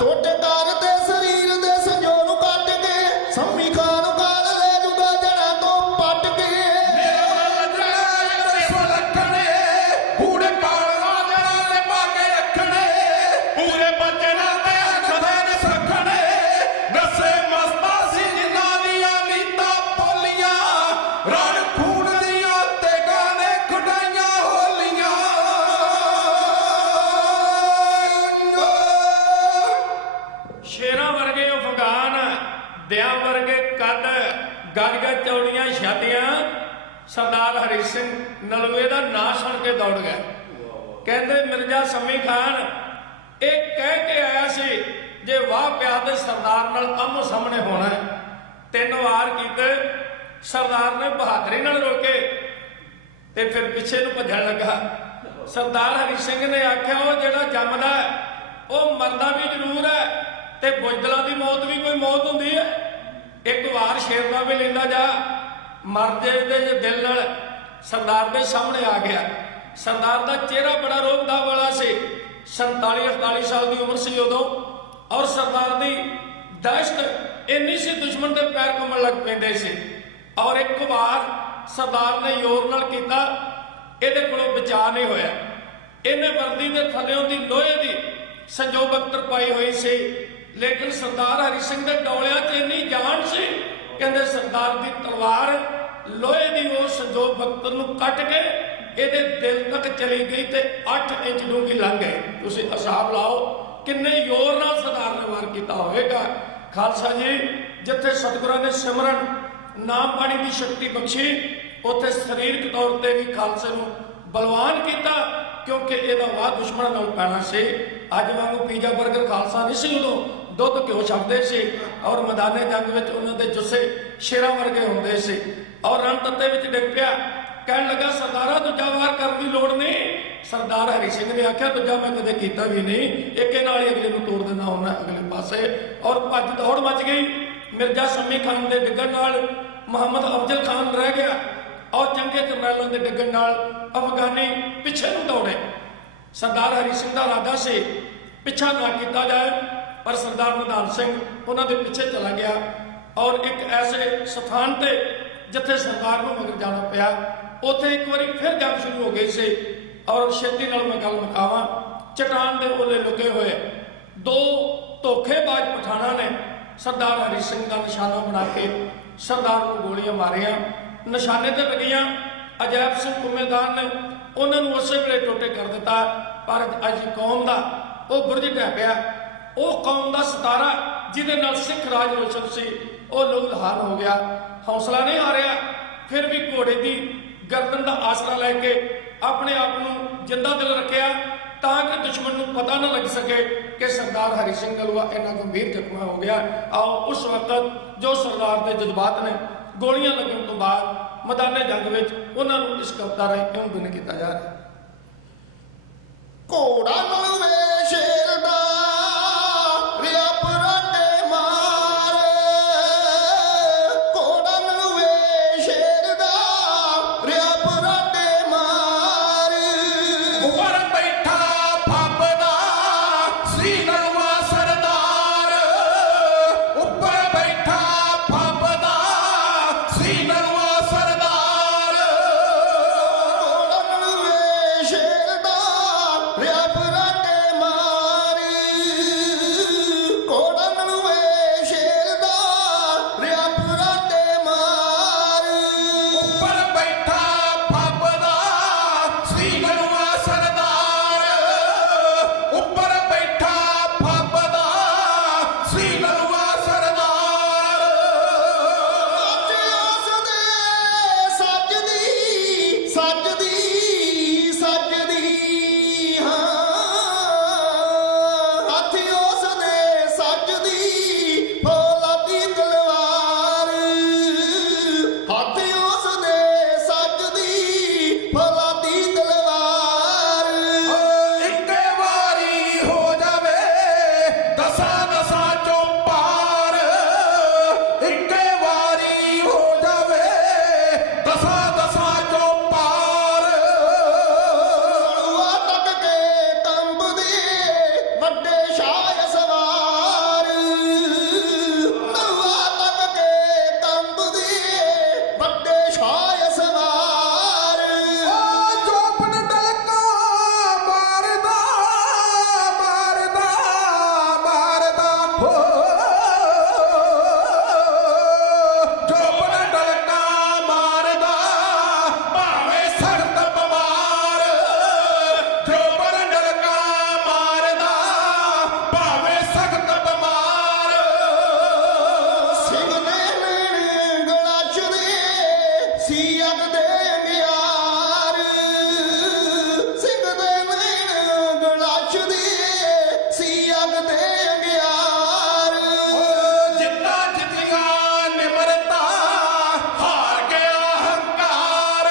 ਟੁੱਟ ਕਰ ਤੇ ਸਰੀਰ ਦੇ ਸੰਜੋ ਨੂੰ ਕੱਟ ਕੇ ਸੰਮੀ ਖਾਨ ਕਾਲ ਲੈ ਜੁਗਾ ਜੜਾ ਤੋਂ ਪੱਟ ਕੇ ਮੇਰੇ ਵੱਲ ਜੜਾ ਤੇ ਸੁਲੱਖਣੇ ਕੂੜੇ ਪਾਲਣਾ ਜੜਾ ਨੇ ਪਾ ਕੇ ਰੱਖਣੇ ਪੂਰੇ ਬੱਚਿਆਂ ਤੇ ਅੱਖਦੇ ਨੇ ਸਖਣੇ ਨਸੇ ਮਸਤਾ ਸੀ ਜਿਨ੍ਹਾਂ ਦੀਆਂ ਨੀਤਾਂ ਪੋਲੀਆਂ ਰਣ ਖੂਨ ਦੀਆਂ ਤੇਗਾਂ ਨੇ ਖੁਡਾਈਆਂ ਹੋਲੀਆਂ ਸ਼ੇਰਾਂ ਵਰਗੇ ਅਫਗਾਨ ਦਿਆਂ ਵਰਗੇ ਕੱਦ ਗੱਜ ਗੱਜ ਚੌੜੀਆਂ ਛਾਤੀਆਂ ਸਰਦਾਰ ਹਰੀ ਸਿੰਘ ਨਲੂਏ ਦਾ ਨਾਂ ਸੁਣ ਕੇ ਦੌੜ ਗਏ ਕਹਿੰਦੇ ਮਿਰਜ਼ਾ ਸੰਮੀ ਖਾਨ ਇਹ ਕਹਿ ਕੇ ਆਇਆ ਸੀ ਜੇ ਵਾਹ ਪਿਆ ਤੇ ਸਰਦਾਰ ਨਾਲ ਆਮੋ ਸਾਹਮਣੇ ਹੋਣਾ ਹੈ। 3 ਵਾਰ ਕੀਤੇ ਸਰਦਾਰ ਨੇ ਬਹਾਦਰੀ ਨਾਲ ਰੋਕੇ ਤੇ ਫਿਰ ਪਿੱਛੇ ਨੂੰ ਭੱਜਣ ਲੱਗਾ ਸਰਦਾਰ ਹਰੀ ਸਿੰਘ ਨੇ ਆਖਿਆ ਉਹ ਜਿਹੜਾ ਜੰਮਦਾ ਹੈ, ਉਹ ਮਰਦਾ ਵੀ ਜ਼ਰੂਰ ਹੈ ਤੇ ਬੁਜ਼ਦਲਾਂ ਦੀ ਮੌਤ ਵੀ ਕੋਈ ਮੌਤ ਹੁੰਦੀ ਹੈ। ਇੱਕ ਵਾਰ ਸ਼ੇਰ ਦਾ ਵੀ ਲੈਂਦਾ ਜਾ ਮਰਦੇ ਦੇ ਦਿਲ ਨਾਲ ਸਰਦਾਰ ਦੇ ਸਾਹਮਣੇ ਆ ਗਿਆ। ਸਰਦਾਰ ਦਾ ਚਿਹਰਾ ਬੜਾ ਰੋਂਦਾ ਵਾਲਾ ਸੀ। 47-48 ਸਾਲ ਦੀ ਉਮਰ ਸੀ ਉਦੋਂ ਔਰ ਸਰਦਾਰ ਦੀ ਦਹਿਸ਼ਤ ਇੰਨੀ ਸੀ ਦੁਸ਼ਮਣ ਦੇ ਪੈਰ ਕੰਬਣ ਲੱਗ ਪੈਂਦੇ ਸੀ। ਔਰ ਇੱਕ ਵਾਰ ਸਰਦਾਰ ਨੇ ਜ਼ੋਰ ਨਾਲ ਕੀਤਾ, ਇਹਦੇ ਕੋਲੋਂ ਬਚਾ ਨਹੀਂ ਹੋਇਆ। ਇਹਨੇ ਵਰਦੀ ਦੇ ਥੱਲਿਓਂ ਦੀ ਲੋਹੇ ਦੀ ਸੰਜੋ ਬਖਤਰ ਪਾਈ ਹੋਈ ਸੀ, ਲੇਕਿਨ ਸਰਦਾਰ ਹਰੀ ਸਿੰਘ ਦੇ ਡੋਲਿਆਂ 'ਚ ਇੰਨੀ ਜਾਨ ਸੀ, ਕਹਿੰਦੇ ਸਰਦਾਰ ਦੀ ਤਲਵਾਰ ਲੋਹੇ ਦੀ ਉਹ ਸੰਜੋ ਬਖਤਰ ਨੂੰ ਕੱਟ ਕੇ ਇਹਦੇ ਦਿਲ ਤੱਕ ਚਲੀ ਗਈ ਤੇ 8 ਇੰਚ ਡੂੰਘੀ ਲੰਘ ਗਈ। ਤੁਸੀਂ ਹਿਸਾਬ ਲਾਓ ਕਿੰਨੇ ਜ਼ੋਰ ਨਾਲ ਸਰਦਾਰ ਨੇ ਵਾਰ ਕੀਤਾ ਹੋਵੇਗਾ। ਖਾਲਸਾ ਜੀ, ਜਿੱਥੇ ਸਤਿਗੁਰਾਂ ਨੇ ਸਿਮਰਨ ਨਾਮ ਬਾਣੀ ਦੀ ਸ਼ਕਤੀ ਬਖਸ਼ੀ, ਉੱਥੇ ਸਰੀਰਕ ਤੌਰ ਤੇ ਵੀ ਖਾਲਸੇ ਨੂੰ ਬਲਵਾਨ ਕੀਤਾ, ਕਿਉਂਕਿ ਇਹਦਾ ਵਾਹ ਦੁਸ਼ਮਣਾਂ ਨਾਲ ਪੈਣਾ ਸੀ। ਅੱਜ ਵਾਂਗੂ ਪੀਜ਼ਾ 버ਗਰ ਖਾਲਸਾ ਨਹੀਂ ਸੀ, ਉਦੋਂ ਦੁੱਧ ਘਿਓ ਛਕਦੇ ਸੀ ਔਰ ਮੈਦਾਨੇ ਜੰਗ ਵਿੱਚ ਉਹਨਾਂ ਦੇ ਜੁੱਸੇ ਸ਼ੇਰਾਂ ਵਰਗੇ ਹੁੰਦੇ ਸੀ। ਔਰ ਰਣ ਤੱਤੇ ਵਿੱਚ ਡਿੱਗ ਪਿਆ, ਕਹਿਣ ਲੱਗਾ ਸਰਦਾਰਾ ਦੂਜਾ ਵਾਰ ਕਰਨ ਦੀ ਲੋੜ ਨਹੀਂ। ਸਰਦਾਰ ਹਰੀ ਸਿੰਘ ਨੇ ਆਖਿਆ ਦੂਜਾ ਮੈਂ ਕਦੇ ਕੀਤਾ ਵੀ ਨਹੀਂ, ਇੱਕੇ ਨਾਲ ਹੀ ਅਗਲੇ ਨੂੰ ਤੋੜ ਦੇਣਾ ਹੁੰਦਾ ਅਗਲੇ ਪਾਸੇ। ਔਰ ਭੱਜ ਦੌੜ ਮਚ ਗਈ। ਮਿਰਜ਼ਾ ਸਮੀ ਖਾਨ ਦੇ ਡਿੱਗਣ ਨਾਲ ਮੁਹੰਮਦ ਅਫਜ਼ਲ ਖਾਨ ਰਹਿ ਗਿਆ ਔਰ ਚੰਗੇ ਜਰਨੈਲਾਂ ਦੇ ਡਿੱਗਣ ਨਾਲ ਅਫਗਾਨੀ ਪਿੱਛੇ ਨੂੰ ਦੌੜੇ। ਸਰਦਾਰ ਹਰੀ ਸਿੰਘ ਦਾ ਇਰਾਦਾ ਸੀ ਪਿੱਛਾ ਨਾ ਕੀਤਾ ਜਾਏ, ਪਰ ਸਰਦਾਰ ਨਿਧਾਨ ਸਿੰਘ ਉਹਨਾਂ ਦੇ ਪਿੱਛੇ ਚਲਾ ਗਿਆ ਔਰ ਇੱਕ ਐਸੇ ਸਥਾਨ ਤੇ ਜਿੱਥੇ ਸਰਦਾਰ ਨੂੰ ਮਗਰ ਜਾਣਾ ਪਿਆ, ਉੱਥੇ ਇੱਕ ਵਾਰੀ ਫਿਰ ਜੰਗ ਸ਼ੁਰੂ ਹੋ ਗਈ ਸੀ। ਔਰ ਛੇਤੀ ਨਾਲ ਮੈਂ ਗੱਲ ਮੁਕਾਵਾਂ, ਚਟਾਨ ਦੇ ਉਹਲੇ ਲੁਕੇ ਹੋਏ ਦੋ ਧੋਖੇਬਾਜ਼ ਪਠਾਨਾਂ ਨੇ ਸਰਦਾਰ ਹਰੀ ਸਿੰਘ ਦਾ ਨਿਸ਼ਾਨਾ ਬਣਾ ਕੇ ਸਰਦਾਰ ਨੂੰ ਗੋਲੀਆਂ ਮਾਰੀਆਂ। ਨਿਸ਼ਾਨੇ ਤੇ ਲੱਗੀਆਂ। ਅਜੈਬ ਸਿੰਘ ਕੁੰਮੇਦਾਨ ਨੇ ਉਹਨਾਂ ਨੂੰ ਉਸੇ ਵੇਲੇ ਟੋਟੇ ਕਰ ਦਿੱਤਾ, ਪਰ ਅੱਜ ਕੌਮ ਦਾ ਉਹ ਬੁਰਜ ਢਹਿ ਪਿਆ। ਉਹ ਕੌਮ ਦਾ ਸਤਾਰਾ ਜਿਹਦੇ ਨਾਲ ਸਿੱਖ ਰਾਜ ਰੋਸ਼ਨ ਸੀ, ਉਹ ਲਹੂ ਲਹਾਨ ਹੋ ਗਿਆ। ਹੌਸਲਾ ਨਹੀਂ ਹਾਰਿਆ, ਫਿਰ ਵੀ ਘੋੜੇ ਦੀ ਗਰਦਨ ਦਾ ਆਸਰਾ ਲੈ ਕੇ ਆਪਣੇ ਆਪ ਨੂੰ ਜਿੰਦਾ ਦਿਲ ਰੱਖਿਆ ਤਾਂ ਕਿ ਦੁਸ਼ਮਣ ਨੂੰ ਪਤਾ ਨਾ ਲੱਗ ਸਕੇ ਕਿ ਸਰਦਾਰ ਹਰੀ ਸਿੰਘ ਨਲੂਆ ਇੰਨਾ ਗੰਭੀਰ ਜ਼ਖਮੀ ਹੋ ਗਿਆ। ਆਓ ਉਸ ਵਕਤ ਜੋ ਸਰਦਾਰ ਦੇ ਜਜ਼ਬਾਤ ਨੇ ਗੋਲੀਆਂ ਲੱਗਣ ਤੋਂ ਬਾਅਦ ਮੈਦਾਨੇ ਜੰਗ ਵਿੱਚ ਉਹਨਾਂ ਨੂੰ ਇਸ ਕਵਿਤਾ ਰਾਹੀਂ ਕਿਉਂ ਬਿਆਨ ਕੀਤਾ ਜਾ ਰਿਹਾ। ਘੋੜਾ ਨਲੂਏ ਸ਼ੇਰ ਦਾ ਰਿਆ ਪਰਾਟੇ ਮਾਰ, ਘੋੜਾ ਨਲੂਏ ਸ਼ੇਰ ਦਾ ਰਿਆ ਪਰਾਟੇ ਮਾਰ। ਉੱਪਰ ਬੈਠਾ ਫੱਬਦਾ ਸੀ ਨਲੂਆ ਸਰਦਾਰ, ਉੱਪਰ ਬੈਠਾ ਫੱਬਦਾ ਸੀ ਨਲੂਆ ਸਰਦਾਰ। ਘੋੜਾ ਨਲੂਏ ਸ਼ੇਰ ਦਾ ਰਿਆ ਪਰਾਟੇ ਮਾਰ, ਘੋੜਾ ਨਲੂਏ ਸ਼ੇਰ ਦਾ ਰਿਆ ਪਰਾਟੇ ਮਾਰ। ਉੱਪਰ ਬੈਠਾ ਫੱਬਦਾ ਸੀ ਨਲੂਆ ਸਰਦਾਰ, ਉੱਪਰ ਬੈਠਾ ਫੱਬਦਾ ਸੀ ਨਲੂਆ ਸਰਦਾਰ। ਸੱਜਦੀ ਸੱਜਦੀ ਸੱਜਦੀ ਹਾਂ, ਹੱਥ ਉਸ ਦੇ ਸੱਜਦੀ ਫੌਲਾਦੀ ਤਲਵਾਰ, ਹੱਥ ਉਸ ਦੇ ਸੱਜਦੀ ਫੌਲਾਦੀ ਤਲਵਾਰ। ਇੱਕੇ ਵਾਰੀ ਹੋ ਜਾਵੇ ਦਸਾਂ ਦਸਾਂ ਚੋਂ ਪਾਰ, ਇੱਕੇ ਵਾਰੀ ਹੋ ਜਾਵੇ ਦਸਾਂ ਦਸਾਂ ਚੋਂ ਪਾਰ। ਨਲੂਆ ਤੱਕ ਕੇ ਕੰਬਦੇ ਵੱਡੇ ਸ਼ਾਹ ਸਵਾਰ, ਨਲੂਆ ਤੱਕ ਕੇ ਕੰਬਦੇ ਵੱਡੇ ਸ਼ਾਹ ਸਵਾਰ। ਚੋਪੜ ਡਲਕਾ ਮਾਰਦਾ ਮਾਰਦਾ ਮਾਰਦਾ ਹੋ, ਚੋਪੜ ਡਲਕਾ ਮਾਰਦਾ ਭਾਵੇਂ ਸਖਤ ਬਿਮਾਰ, ਚੋਪੜ ਡਲਕਾ ਮਾਰਦਾ ਭਾਵੇਂ ਸਖਤ ਬਿਮਾਰ। ਸਿੰਘ ਦੇ ਨੈਣ ਗਲਾਚਦੇ ਸੀ ਅੱਗ ਦੇ ਮਿਆਰ, ਸਿੰਘ ਦੇ ਨੈਣ ਗਲਾਚਦੇ ਸੀ ਅੱਗ ਦੇ ਅੰਗਿਆਰ। ਜਿੱਤਾਂ ਜਿੱਤੀਆਂ ਨਿਮਰਤਾ ਹਾਰ ਗਿਆ ਹੰਕਾਰ,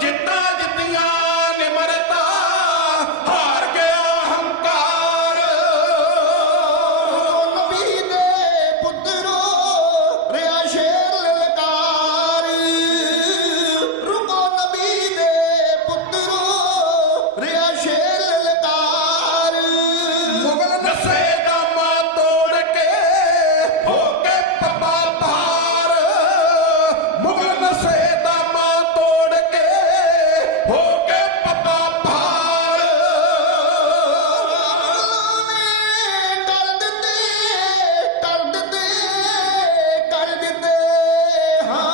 ਜਿੱਤਾਂ ਜਿੱਤੀਆਂ ਨਿਮਰਤਾ ਹਾਰ ਗਿਆ ਹੰਕਾਰ। ਨਬੀ ਦੇ ਪੁੱਤਰੋ ਰਿਆ ਸ਼ੇਰ ਲਲਕਾਰ, ਰੁਕੋ ਨਬੀ ਦੇ ਪੁੱਤਰੋ ਰਿਆ ਸ਼ੇਰ ਲਲਕਾਰ। ਮੁਗਲ ਨਸੇ ਦਾਮਾ ਤੋੜ ਕੇ ਹੋ ਕੇ ਪੱਪਾ ਭਾਰ, ਮੁਗਲ ਨਸੇ ਦਾਮਾ ਤੋੜ ਕੇ ਹੋ ਕੇ ਪੱਪਾ ਭਾਰ। ਕਰ ਦਿੱਤੇ ਕਰ ਦਿੱਤੇ ਹਾਂ,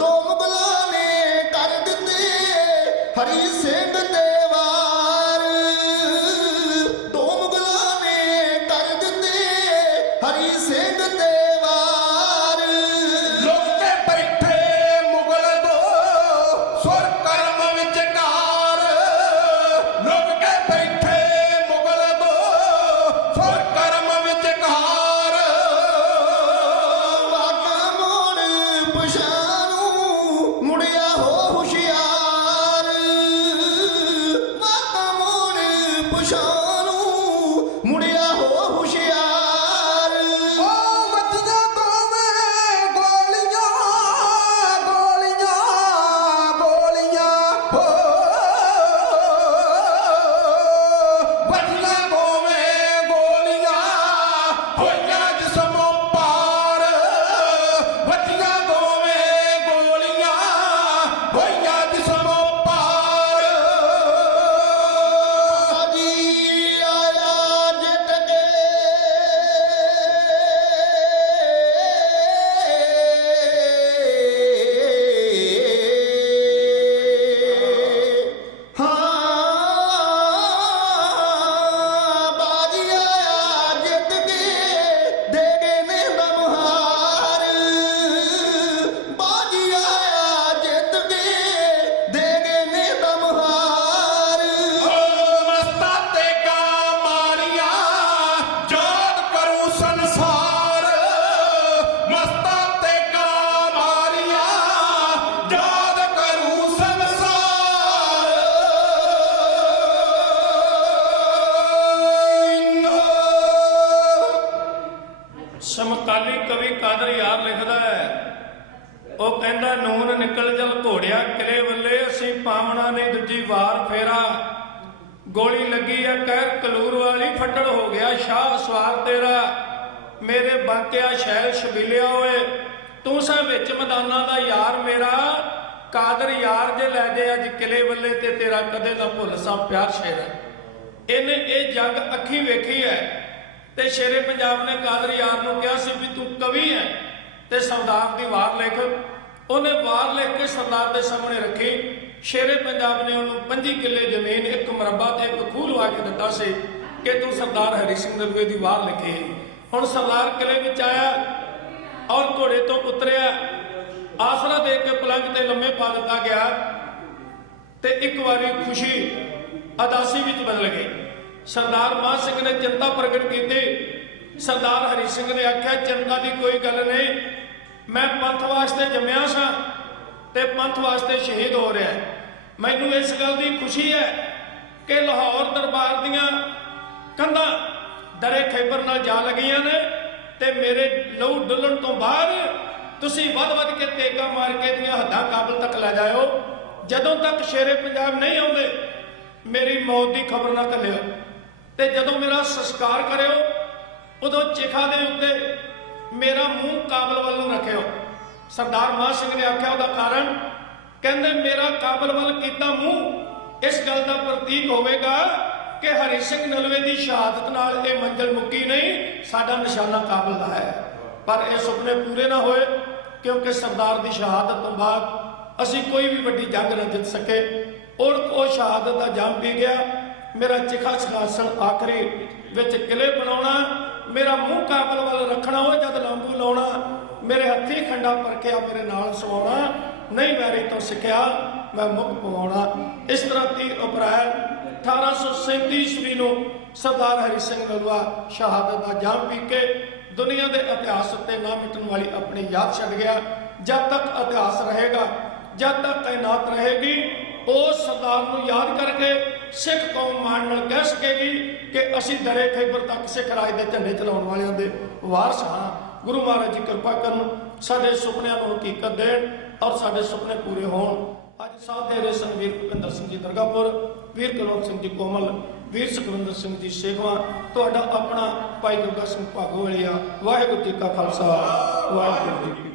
ਦੋ ਮੁਗਲਾਂ ਨੇ ਕਰ ਦਿੱਤੇ ਹਰੀ ਸਿੰਘ ਦੇ ਵਾਰ, ਦੋ ਮੁਗਲਾਂ ਨੇ ਕਰ ਦਿੱਤੇ ਹਰੀ ਸਿੰਘ ਦੇ ਵਾਰ। ਲੋਕੇ ਬੈਠੇ ਮੁਗਲ ਦੋ ਸੁਰ ਕਰਮ ਵਿਚਕਾਰ, ਲੋਕੇ ਬੈਠੇ ਮੁਗਲ ਦੋ ਸੁਰ ਕਰਮ ਵਿਚਕਾਰ। ਵਾਕਾ ਮੋੜ ਪਛਾਣੂ ਮੁੜਿਆ ਹੋ ਹੁਸ਼ਿਆਰ, ਵਾਕਾ ਮੋੜ ਪਛਾਣੂ ਮੁੜਿਆ ਹੋ ਹੁਸ਼ਿਆਰ। ਕਵੀ ਕਾਦਰ ਯਾਰ ਲਿਖਦਾ ਹੈ, ਉਹ ਕਹਿੰਦਾ ਨੂਨ ਨਿਕਲ ਜਲ ਘੋੜਿਆ ਕਿਲੇ ਵੱਲੇ, ਅਸੀਂ ਪਾਵਣਾ ਨਹੀਂ ਦੂਜੀ ਵਾਰ ਫੇਰਾ, ਗੋਲੀ ਲੱਗੀ ਆ ਕਹਿਰ ਕਲੂਰ ਵਾਲੀ, ਫੱਟੜ ਹੋ ਗਿਆ ਸ਼ਾਹ ਸਵਾਰ ਤੇਰਾ, ਮੇਰੇ ਬੰਤਿਆ ਸ਼ੈਲ ਸ਼ਬੀਲਿਆ ਓਏ, ਤੂੰ ਸਾ ਵਿੱਚ ਮੈਦਾਨਾਂ ਦਾ ਯਾਰ ਮੇਰਾ, ਕਾਦਰ ਯਾਰ ਜੇ ਲੈ ਜੇ ਅੱਜ ਕਿਲੇ ਵੱਲੇ ਤੇ ਤੇਰਾ ਕਦੇ ਨਾ ਭੁੱਲ ਸਾ ਪਿਆਰ ਸ਼ੇਰਾ। ਇਹਨੇ ਇਹ ਜੰਗ ਅੱਖੀ ਵੇਖੀ ਹੈ ਤੇ ਸ਼ੇਰੇ ਪੰਜਾਬ ਨੇ ਕਾਦਰ ਯਾਰ ਨੂੰ ਕਿਹਾ ਸੀ ਵੀ ਤੂੰ ਕਵੀ ਹੈ ਤੇ ਸਰਦਾਰ ਦੀ ਵਾਰ ਲਿਖ। ਉਹਨੇ ਵਾਰ ਲਿਖ ਕੇ ਸਰਦਾਰ ਦੇ ਸਾਹਮਣੇ ਰੱਖੀ। ਸ਼ੇਰੇ ਪੰਜਾਬ ਨੇ ਉਹਨੂੰ 25 ਕਿੱਲੇ ਜ਼ਮੀਨ, 1 ਮਰਬਾ ਤੇ 1 ਖੂਹ ਲਵਾ ਕੇ ਦਿੱਤਾ ਸੀ ਕਿ ਤੂੰ ਸਰਦਾਰ ਹਰੀ ਸਿੰਘ ਨਲੂਏ ਦੀ ਵਾਰ ਲਿਖੀ। ਹੁਣ ਸਰਦਾਰ ਕਿਲੇ ਵਿੱਚ ਆਇਆ ਔਰ ਘੋੜੇ ਤੋਂ ਉਤਰਿਆ, ਆਸਰਾ ਦੇ ਕੇ ਪਲੰਘ ਤੇ ਲੰਮੇ ਪਾ ਦਿੱਤਾ ਗਿਆ ਤੇ ਇੱਕ ਵਾਰੀ ਖੁਸ਼ੀ ਅਦਾਸੀ ਵਿੱਚ ਬਦਲ ਗਈ। ਸਰਦਾਰ ਮਾਨ ਸਿੰਘ ਨੇ ਚਿੰਤਾ ਪ੍ਰਗਟ ਕੀਤੀ। ਸਰਦਾਰ ਹਰੀ ਸਿੰਘ ਨੇ ਆਖਿਆ ਚਿੰਤਾ ਦੀ ਕੋਈ ਗੱਲ ਨਹੀਂ, ਮੈਂ ਪੰਥ ਵਾਸਤੇ ਜੰਮਿਆ ਸਾਂ ਤੇ ਪੰਥ ਵਾਸਤੇ ਸ਼ਹੀਦ ਹੋ ਰਿਹਾ। ਮੈਨੂੰ ਇਸ ਗੱਲ ਦੀ ਖੁਸ਼ੀ ਹੈ ਕਿ ਲਾਹੌਰ ਦਰਬਾਰ ਦੀਆਂ ਕੰਧਾਂ ਦਰੇ ਖੈਬਰ ਨਾਲ ਜਾ ਲੱਗੀਆਂ ਨੇ ਤੇ ਮੇਰੇ ਲਹੂ ਡੁੱਲਣ ਤੋਂ ਬਾਅਦ ਤੁਸੀਂ ਵੱਧ ਕੇ ਤੇਗਾ ਮਾਰ ਕੇ ਦੀਆਂ ਹੱਦਾਂ ਕਾਬਲ ਤੱਕ ਲੈ ਜਾਇਓ। ਜਦੋਂ ਤੱਕ ਸ਼ੇਰੇ ਪੰਜਾਬ ਨਹੀਂ ਆਉਂਦੇ ਮੇਰੀ ਮੌਤ ਦੀ ਖਬਰ ਨਾ ਘੱਲਿਓ ਤੇ ਜਦੋਂ ਮੇਰਾ ਸੰਸਕਾਰ ਕਰਿਓ ਉਦੋਂ ਚਿਖਾ ਦੇ ਉੱਤੇ ਮੇਰਾ ਮੂੰਹ ਕਾਬਲ ਵੱਲ ਨੂੰ ਰੱਖਿਓ। ਸਰਦਾਰ ਮਾਨ ਸਿੰਘ ਨੇ ਆਖਿਆ ਉਹਦਾ ਕਾਰਨ, ਕਹਿੰਦੇ ਮੇਰਾ ਕਾਬਲ ਵੱਲ ਕੀਤਾ ਮੂੰਹ ਇਸ ਗੱਲ ਦਾ ਪ੍ਰਤੀਕ ਹੋਵੇਗਾ ਕਿ ਹਰੀ ਸਿੰਘ ਨਲੂਏ ਦੀ ਸ਼ਹਾਦਤ ਨਾਲ ਇਹ ਮੰਜ਼ਿਲ ਮੁੱਕੀ ਨਹੀਂ, ਸਾਡਾ ਨਿਸ਼ਾਨਾ ਕਾਬਲ ਦਾ ਹੈ। ਪਰ ਇਹ ਸੁਪਨੇ ਪੂਰੇ ਨਾ ਹੋਏ ਕਿਉਂਕਿ ਸਰਦਾਰ ਦੀ ਸ਼ਹਾਦਤ ਤੋਂ ਬਾਅਦ ਅਸੀਂ ਕੋਈ ਵੀ ਵੱਡੀ ਜੰਗ ਨਾ ਜਿੱਤ ਸਕੇ ਔਰ ਉਹ ਸ਼ਹਾਦਤ ਦਾ ਜਾਮ ਪੀ ਗਿਆ। ਮੇਰਾ ਚਿਖਾ ਸਿੰਘਾਸਣ ਆਖਰੀ ਵਿੱਚ ਕਿਲੇ ਬਣਾਉਣਾ, ਮੇਰਾ ਮੂੰਹ ਕਾਬਲ ਵੱਲ ਰੱਖਣਾ, ਉਹ ਜਦ ਲਾਂਬੂ ਲਾਉਣਾ, ਮੇਰੇ ਹੱਥੀ ਖੰਡਾ ਪਰਖਿਆ ਮੇਰੇ ਨਾਲ ਸਵਾਉਣਾ, ਨਹੀਂ ਵੈਰੀ ਤੋਂ ਸਿੱਖਿਆ ਮੈਂ ਮੁੱਖ ਪਵਾਉਣਾ। ਇਸ ਤਰ੍ਹਾਂ 30 ਅਪ੍ਰੈਲ 1837 ਈਸਵੀ ਨੂੰ ਸਰਦਾਰ ਹਰੀ ਸਿੰਘ ਨਲੂਆ ਸ਼ਹਾਦਤ ਦਾ ਜਾਮ ਪੀ ਕੇ ਦੁਨੀਆ ਦੇ ਇਤਿਹਾਸ ਉੱਤੇ ਨਾ ਮਿਟਣ ਵਾਲੀ ਆਪਣੀ ਯਾਦ ਛੱਡ ਗਿਆ। ਜਦ ਤੱਕ ਇਤਿਹਾਸ ਰਹੇਗਾ, ਜਦ ਤੱਕ ਕਾਇਨਾਤ ਰਹੇਗੀ, ਉਸ ਸਰਦਾਰ ਨੂੰ ਯਾਦ ਕਰਕੇ ਸਿੱਖ ਕੌਮ ਮਾਣ ਨਾਲ ਕਹਿ ਸਕੇਗੀ ਕਿ ਅਸੀਂ ਦਰੇ ਖੈਬਰ ਤੱਕ ਸਿੱਖ ਰਾਜ ਦੇ ਝੰਡੇ ਚਲਾਉਣ ਵਾਲਿਆਂ ਦੇ ਵਾਰਸ ਹਾਂ। ਗੁਰੂ ਮਹਾਰਾਜ ਜੀ ਕਿਰਪਾ ਕਰਨ, ਸਾਡੇ ਸੁਪਨਿਆਂ ਨੂੰ ਹਕੀਕਤ ਦੇਣ ਔਰ ਸਾਡੇ ਸੁਪਨੇ ਪੂਰੇ ਹੋਣ। ਅੱਜ ਸਾਥ ਦੇ ਰਹੇ ਸਨ ਵੀਰ ਭੁਪਿੰਦਰ ਸਿੰਘ ਜੀ ਦਰਗਾਹਪੁਰ, ਵੀਰ ਕੁਲਵੰਤ ਸਿੰਘ ਜੀ ਕੋਮਲ, ਵੀਰ ਸੁਖਵਿੰਦਰ ਸਿੰਘ ਜੀ ਸੇਖਵਾਂ, ਤੁਹਾਡਾ ਆਪਣਾ ਭਾਈ ਦੁਰਗਾ ਸਿੰਘ ਭਾਗੋਵਾਲੀਆ। ਵਾਹਿਗੁਰੂ ਜੀ ਕਾ ਖਾਲਸਾ, ਵਾਹਿਗੁਰੂ ਜੀ ਕੀ